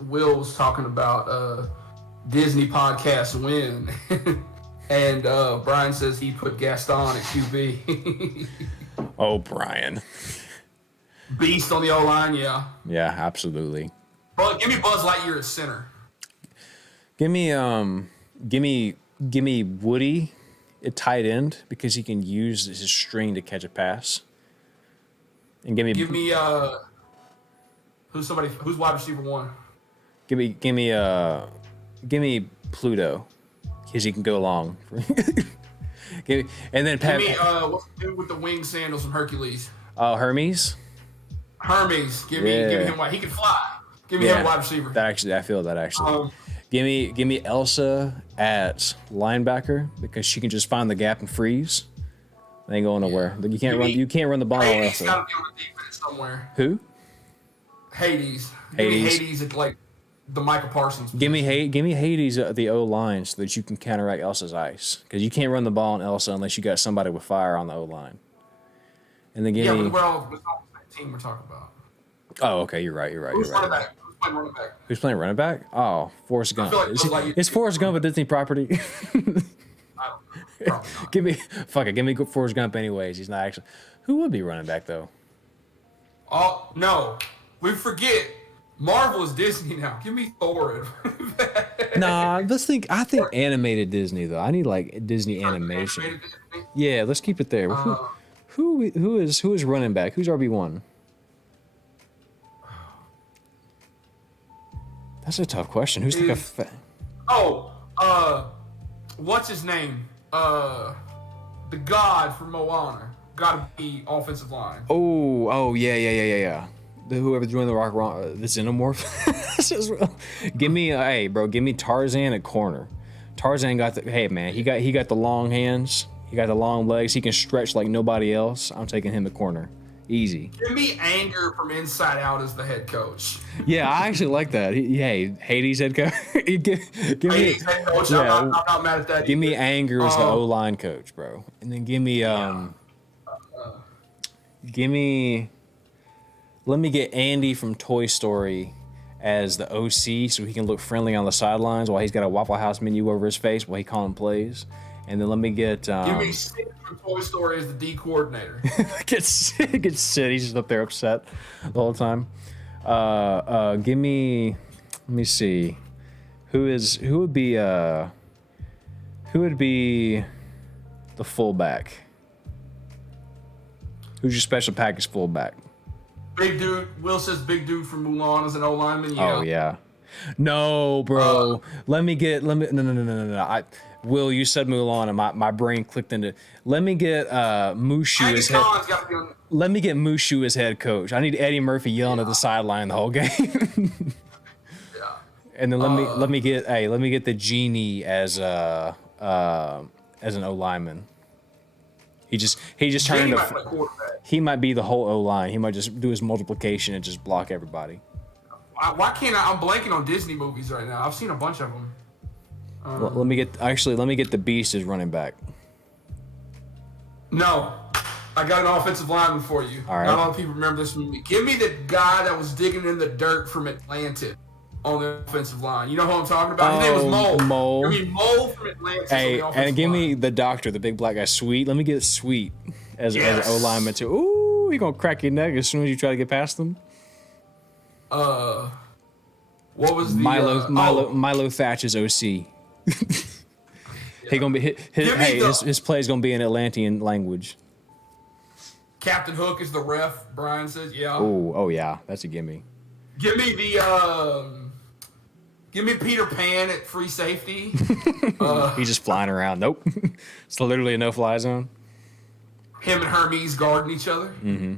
Will was talking about Disney podcast win, and Brian says he put Gaston at QB. Oh, Brian. Beast on the O-line, yeah. Yeah, absolutely. But give me Buzz Lightyear at center. Give me Woody at tight end because he can use his string to catch a pass. And give me who's wide receiver 1? Give me Pluto because he can go long. And then Pat. Give me what's the dude with the wing sandals from Hercules? Hermes. Give me him. He can fly. Give me him wide receiver. I feel that. Give me Elsa at linebacker because she can just find the gap and freeze. They ain't going nowhere. You can't run the ball. Hades got to be on the defense somewhere. Who? Hades. Give me Hades at like the Michael Parsons. Give me Hades at the O line so that you can counteract Elsa's ice because you can't run the ball on Elsa unless you got somebody with fire on the O line. And then but we're all the same team we're talking about. Oh, okay. You're right. Who's playing running back? Who's playing running back? Oh, Forrest Gump. Like is Forrest Gump a Disney property? I don't know. Give me Forrest Gump anyways. He's not actually. Who would be running back though? Oh no, we forget. Marvel is Disney now. Give me Thor. Nah, I think animated Disney though. I need like Disney animation. Animated Disney? Yeah, let's keep it there. Who is running back? Who's RB1? That's a tough question. Who's like a what's his name? The god from Moana. Gotta be offensive line. Yeah. Whoever joined the Rock, the Xenomorph. Give me Tarzan at corner. Tarzan got he got the long hands. He got the long legs. He can stretch like nobody else. I'm taking him at corner. Easy. Give me Anger from Inside Out as the head coach. Yeah, I actually like that. Hades head coach. give me Hades head coach. Yeah, I'm not mad at that. Give me Anger as the O-line coach, bro. And then give me let me get Andy from Toy Story as the OC so he can look friendly on the sidelines while he's got a Waffle House menu over his face while he calling plays. And then let me get give me Sid from Toy Story as the D coordinator. get Sid. He's just up there upset the whole time. Give me. Let me see. Who would be the fullback? Who's your special package fullback? Big dude. Will says big dude from Mulan as an O lineman. Yeah. Oh yeah. No, bro. No. Will, you said Mulan, and my brain clicked into. Let me get Mushu as head. Let me get Mushu as head coach. I need Eddie Murphy yelling at the sideline the whole game. Yeah. And then let me get the genie as an O lineman. He just turned into. He might be the whole O line. He might just do his multiplication and just block everybody. Why can't I'm blanking on Disney movies right now. I've seen a bunch of them. Let me get the Beast as running back. No, I got an offensive lineman for you. All right. Not a lot of people remember this movie. Give me the guy that was digging in the dirt from Atlantis on the offensive line. You know who I'm talking about? His name was Mole. Mole. Give me Mole from Atlantis. Hey, and give me the doctor, the big black guy, Sweet. Let me get Sweet as an O lineman too. Ooh, you're gonna crack your neck as soon as you try to get past them. What was the Milo Thatch's OC? He gonna be his play's gonna be in Atlantean language. Captain Hook is the ref. Brian says, yeah. Oh yeah, that's a gimme. Give me Peter Pan at free safety. He's just flying around. Nope, it's literally a no-fly zone. Him and Hermes guarding each other. Mm-hmm.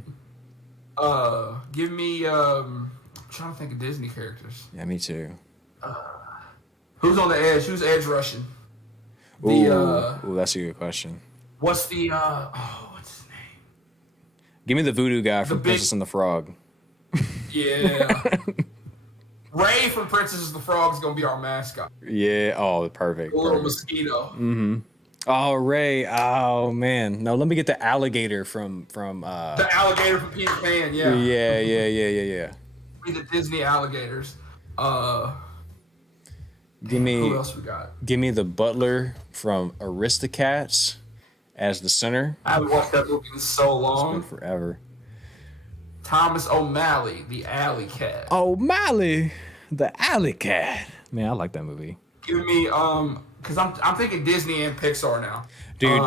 Give me I'm trying to think of Disney characters. Yeah, me too. Who's on the edge? Who's edge rushing? Ooh, that's a good question. What's his name? Give me the voodoo guy from Princess and the Frog. Yeah. Ray from Princess and the Frog is gonna be our mascot. Yeah. Oh, perfect. The little mosquito. Mm-hmm. Oh, Ray. Oh man. No, let me get the alligator from the alligator from Peter Pan. Yeah. Yeah. Be the Disney alligators. Who else we got? Give me the butler from Aristocats as the center. I haven't watched that movie in so long. It's been forever. Thomas O'Malley, the Alley Cat. O'Malley, the Alley Cat. Man, I like that movie. Give me because I'm thinking Disney and Pixar now. Dude,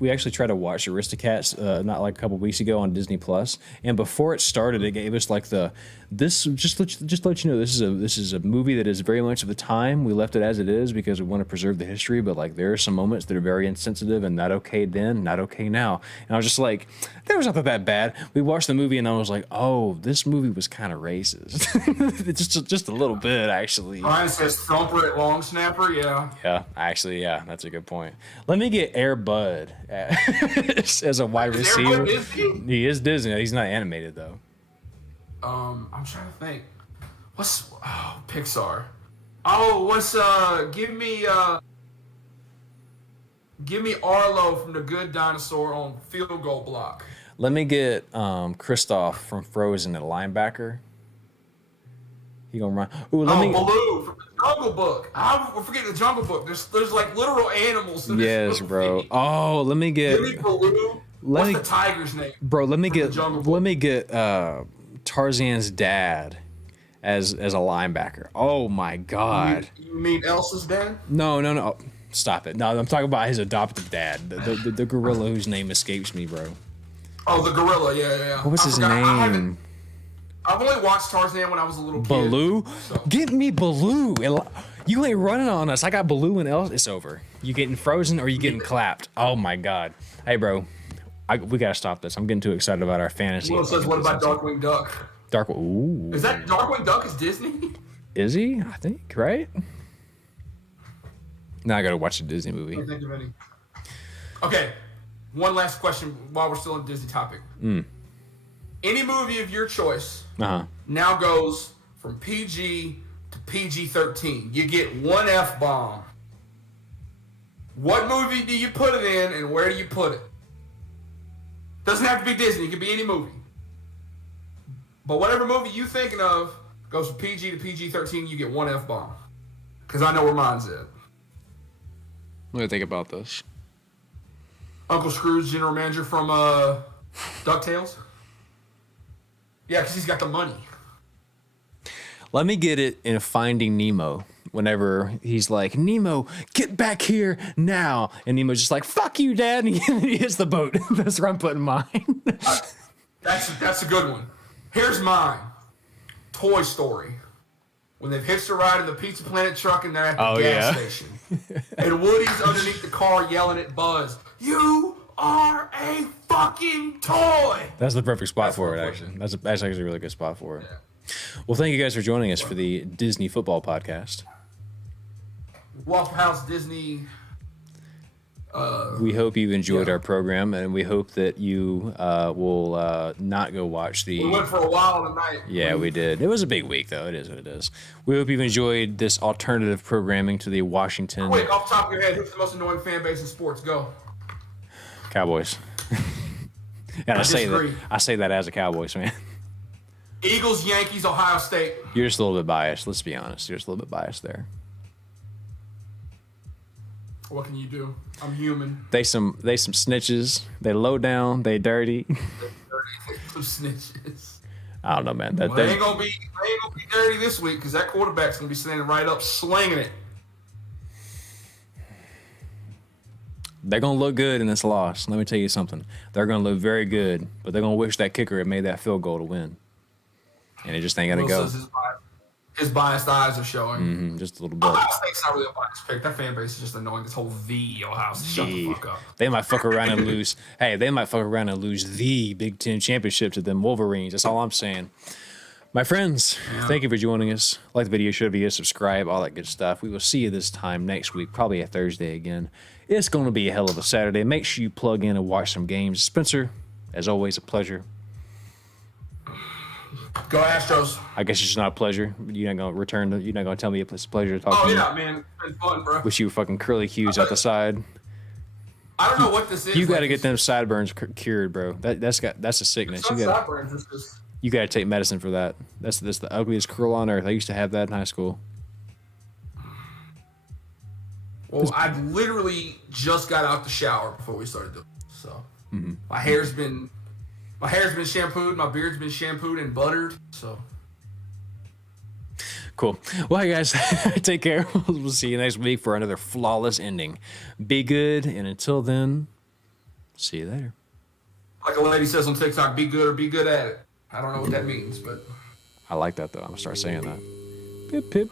we actually tried to watch Aristocats not like a couple weeks ago on Disney Plus, and before it started, it gave us like just to let you know this is a movie that is very much of the time. We left it as it is because we want to preserve the history, but like there are some moments that are very insensitive and not okay then, not okay now. And I was just like, there was nothing that bad. We watched the movie and I was like, oh, this movie was kind of racist, just a little bit actually. Brian says Thumper at long snapper, yeah. Yeah, actually, yeah, that's a good point. Let me get Air Bud as a wide receiver. Air Bud Disney? He is Disney. He's not animated though. I'm trying to think. Pixar. Give me Arlo from The Good Dinosaur on Field Goal Block. Let me get Kristoff from Frozen at linebacker. He gonna run. Ooh, Baloo from the Jungle Book. I forget the Jungle Book. There's like literal animals. Yes, bro. Oh, let me get. Give me Baloo. What's the tiger's name? Bro, let me get Tarzan's dad as a linebacker. Oh my God. You mean Elsa's dad? No. Oh, stop it. No, I'm talking about his adopted dad, the gorilla whose name escapes me, bro. Oh, the gorilla. Yeah. What was his name? I've only watched Tarzan when I was a little kid. Baloo? So. Give me Baloo. You ain't running on us. I got Baloo and else. It's over. You getting frozen or you getting clapped? Oh my God. Hey, bro. We gotta stop this. I'm getting too excited about our fantasy. Well, it says, what about Darkwing Duck? Ooh. Is that Darkwing Duck is Disney? Is he? I think, right? Now I gotta watch a Disney movie. I can't think of any. Okay. One last question while we're still on Disney topic. Any movie of your choice now goes from PG to PG-13. You get one F-bomb. What movie do you put it in and where do you put it? Doesn't have to be Disney. It could be any movie. But whatever movie you thinking of goes from PG to PG-13, you get one F-bomb. Because I know where mine's at. Let me think about this. Uncle Scrooge, general manager from DuckTales. Yeah, because he's got the money. Let me get it in Finding Nemo. Whenever he's like, Nemo, get back here now. And Nemo's just like, fuck you, Dad. And he hits the boat. That's where I'm putting mine. That's a good one. Here's mine. Toy Story. When they've hitched a ride in the Pizza Planet truck and they're at the gas station. And Woody's underneath the car yelling at Buzz, you are a fucking toy. That's the perfect spot for it, actually. That's actually a really good spot for it. Yeah. Well, thank you guys for joining us for the Disney Football Podcast. Waffle House Disney. We hope you enjoyed our program, and we hope that you will not go watch the... We went for a while tonight. Yeah, we did. It was a big week, though. It is what it is. We hope you've enjoyed this alternative programming to the Washington... Quick, off the top of your head, who's the most annoying fan base in sports? Go. Cowboys. And I say that as a Cowboys fan. Eagles, Yankees, Ohio State. You're just a little bit biased. Let's be honest. You're just a little bit biased there. What can you do? I'm human. They some snitches. They low down. They dirty. Some snitches. I don't know, man. They ain't gonna be dirty this week because that quarterback's gonna be standing right up, slinging it. They're gonna look good in this loss. Let me tell you something. They're gonna look very good, but they're gonna wish that kicker had made that field goal to win. And it just ain't gonna go. His biased eyes are showing. Just a little bit. Ohio State's not really a biased pick. That fan base is just annoying. This whole Ohio State. Shut the fuck up. They might fuck around and lose. Hey, they might fuck around and lose the Big Ten championship to them Wolverines. That's all I'm saying. My friends, thank you for joining us. Like the video, should be subscribe, all that good stuff. We will see you this time next week, probably a Thursday again. It's going to be a hell of a Saturday. Make sure you plug in and watch some games. Spencer, as always, a pleasure. Go Astros. I guess it's just not a pleasure. You're not gonna tell me it's a pleasure to talk to you. Oh yeah, man, it's been fun, bro. Wish you were fucking curly cues out the side. I don't know what this is. You got to get them sideburns cured, bro. That's a sickness. You got to take medicine for that. That's the ugliest curl on earth. I used to have that in high school. Well, I literally just got out the shower before we started doing this, so my hair's been shampooed, my beard's been shampooed and buttered, so. Cool. Well, hey guys, take care. We'll see you next week for another flawless ending. Be good, and until then, see you later. Like a lady says on TikTok, be good or be good at it. I don't know what that means, but. I like that, though. I'm going to start saying that. Pip, pip.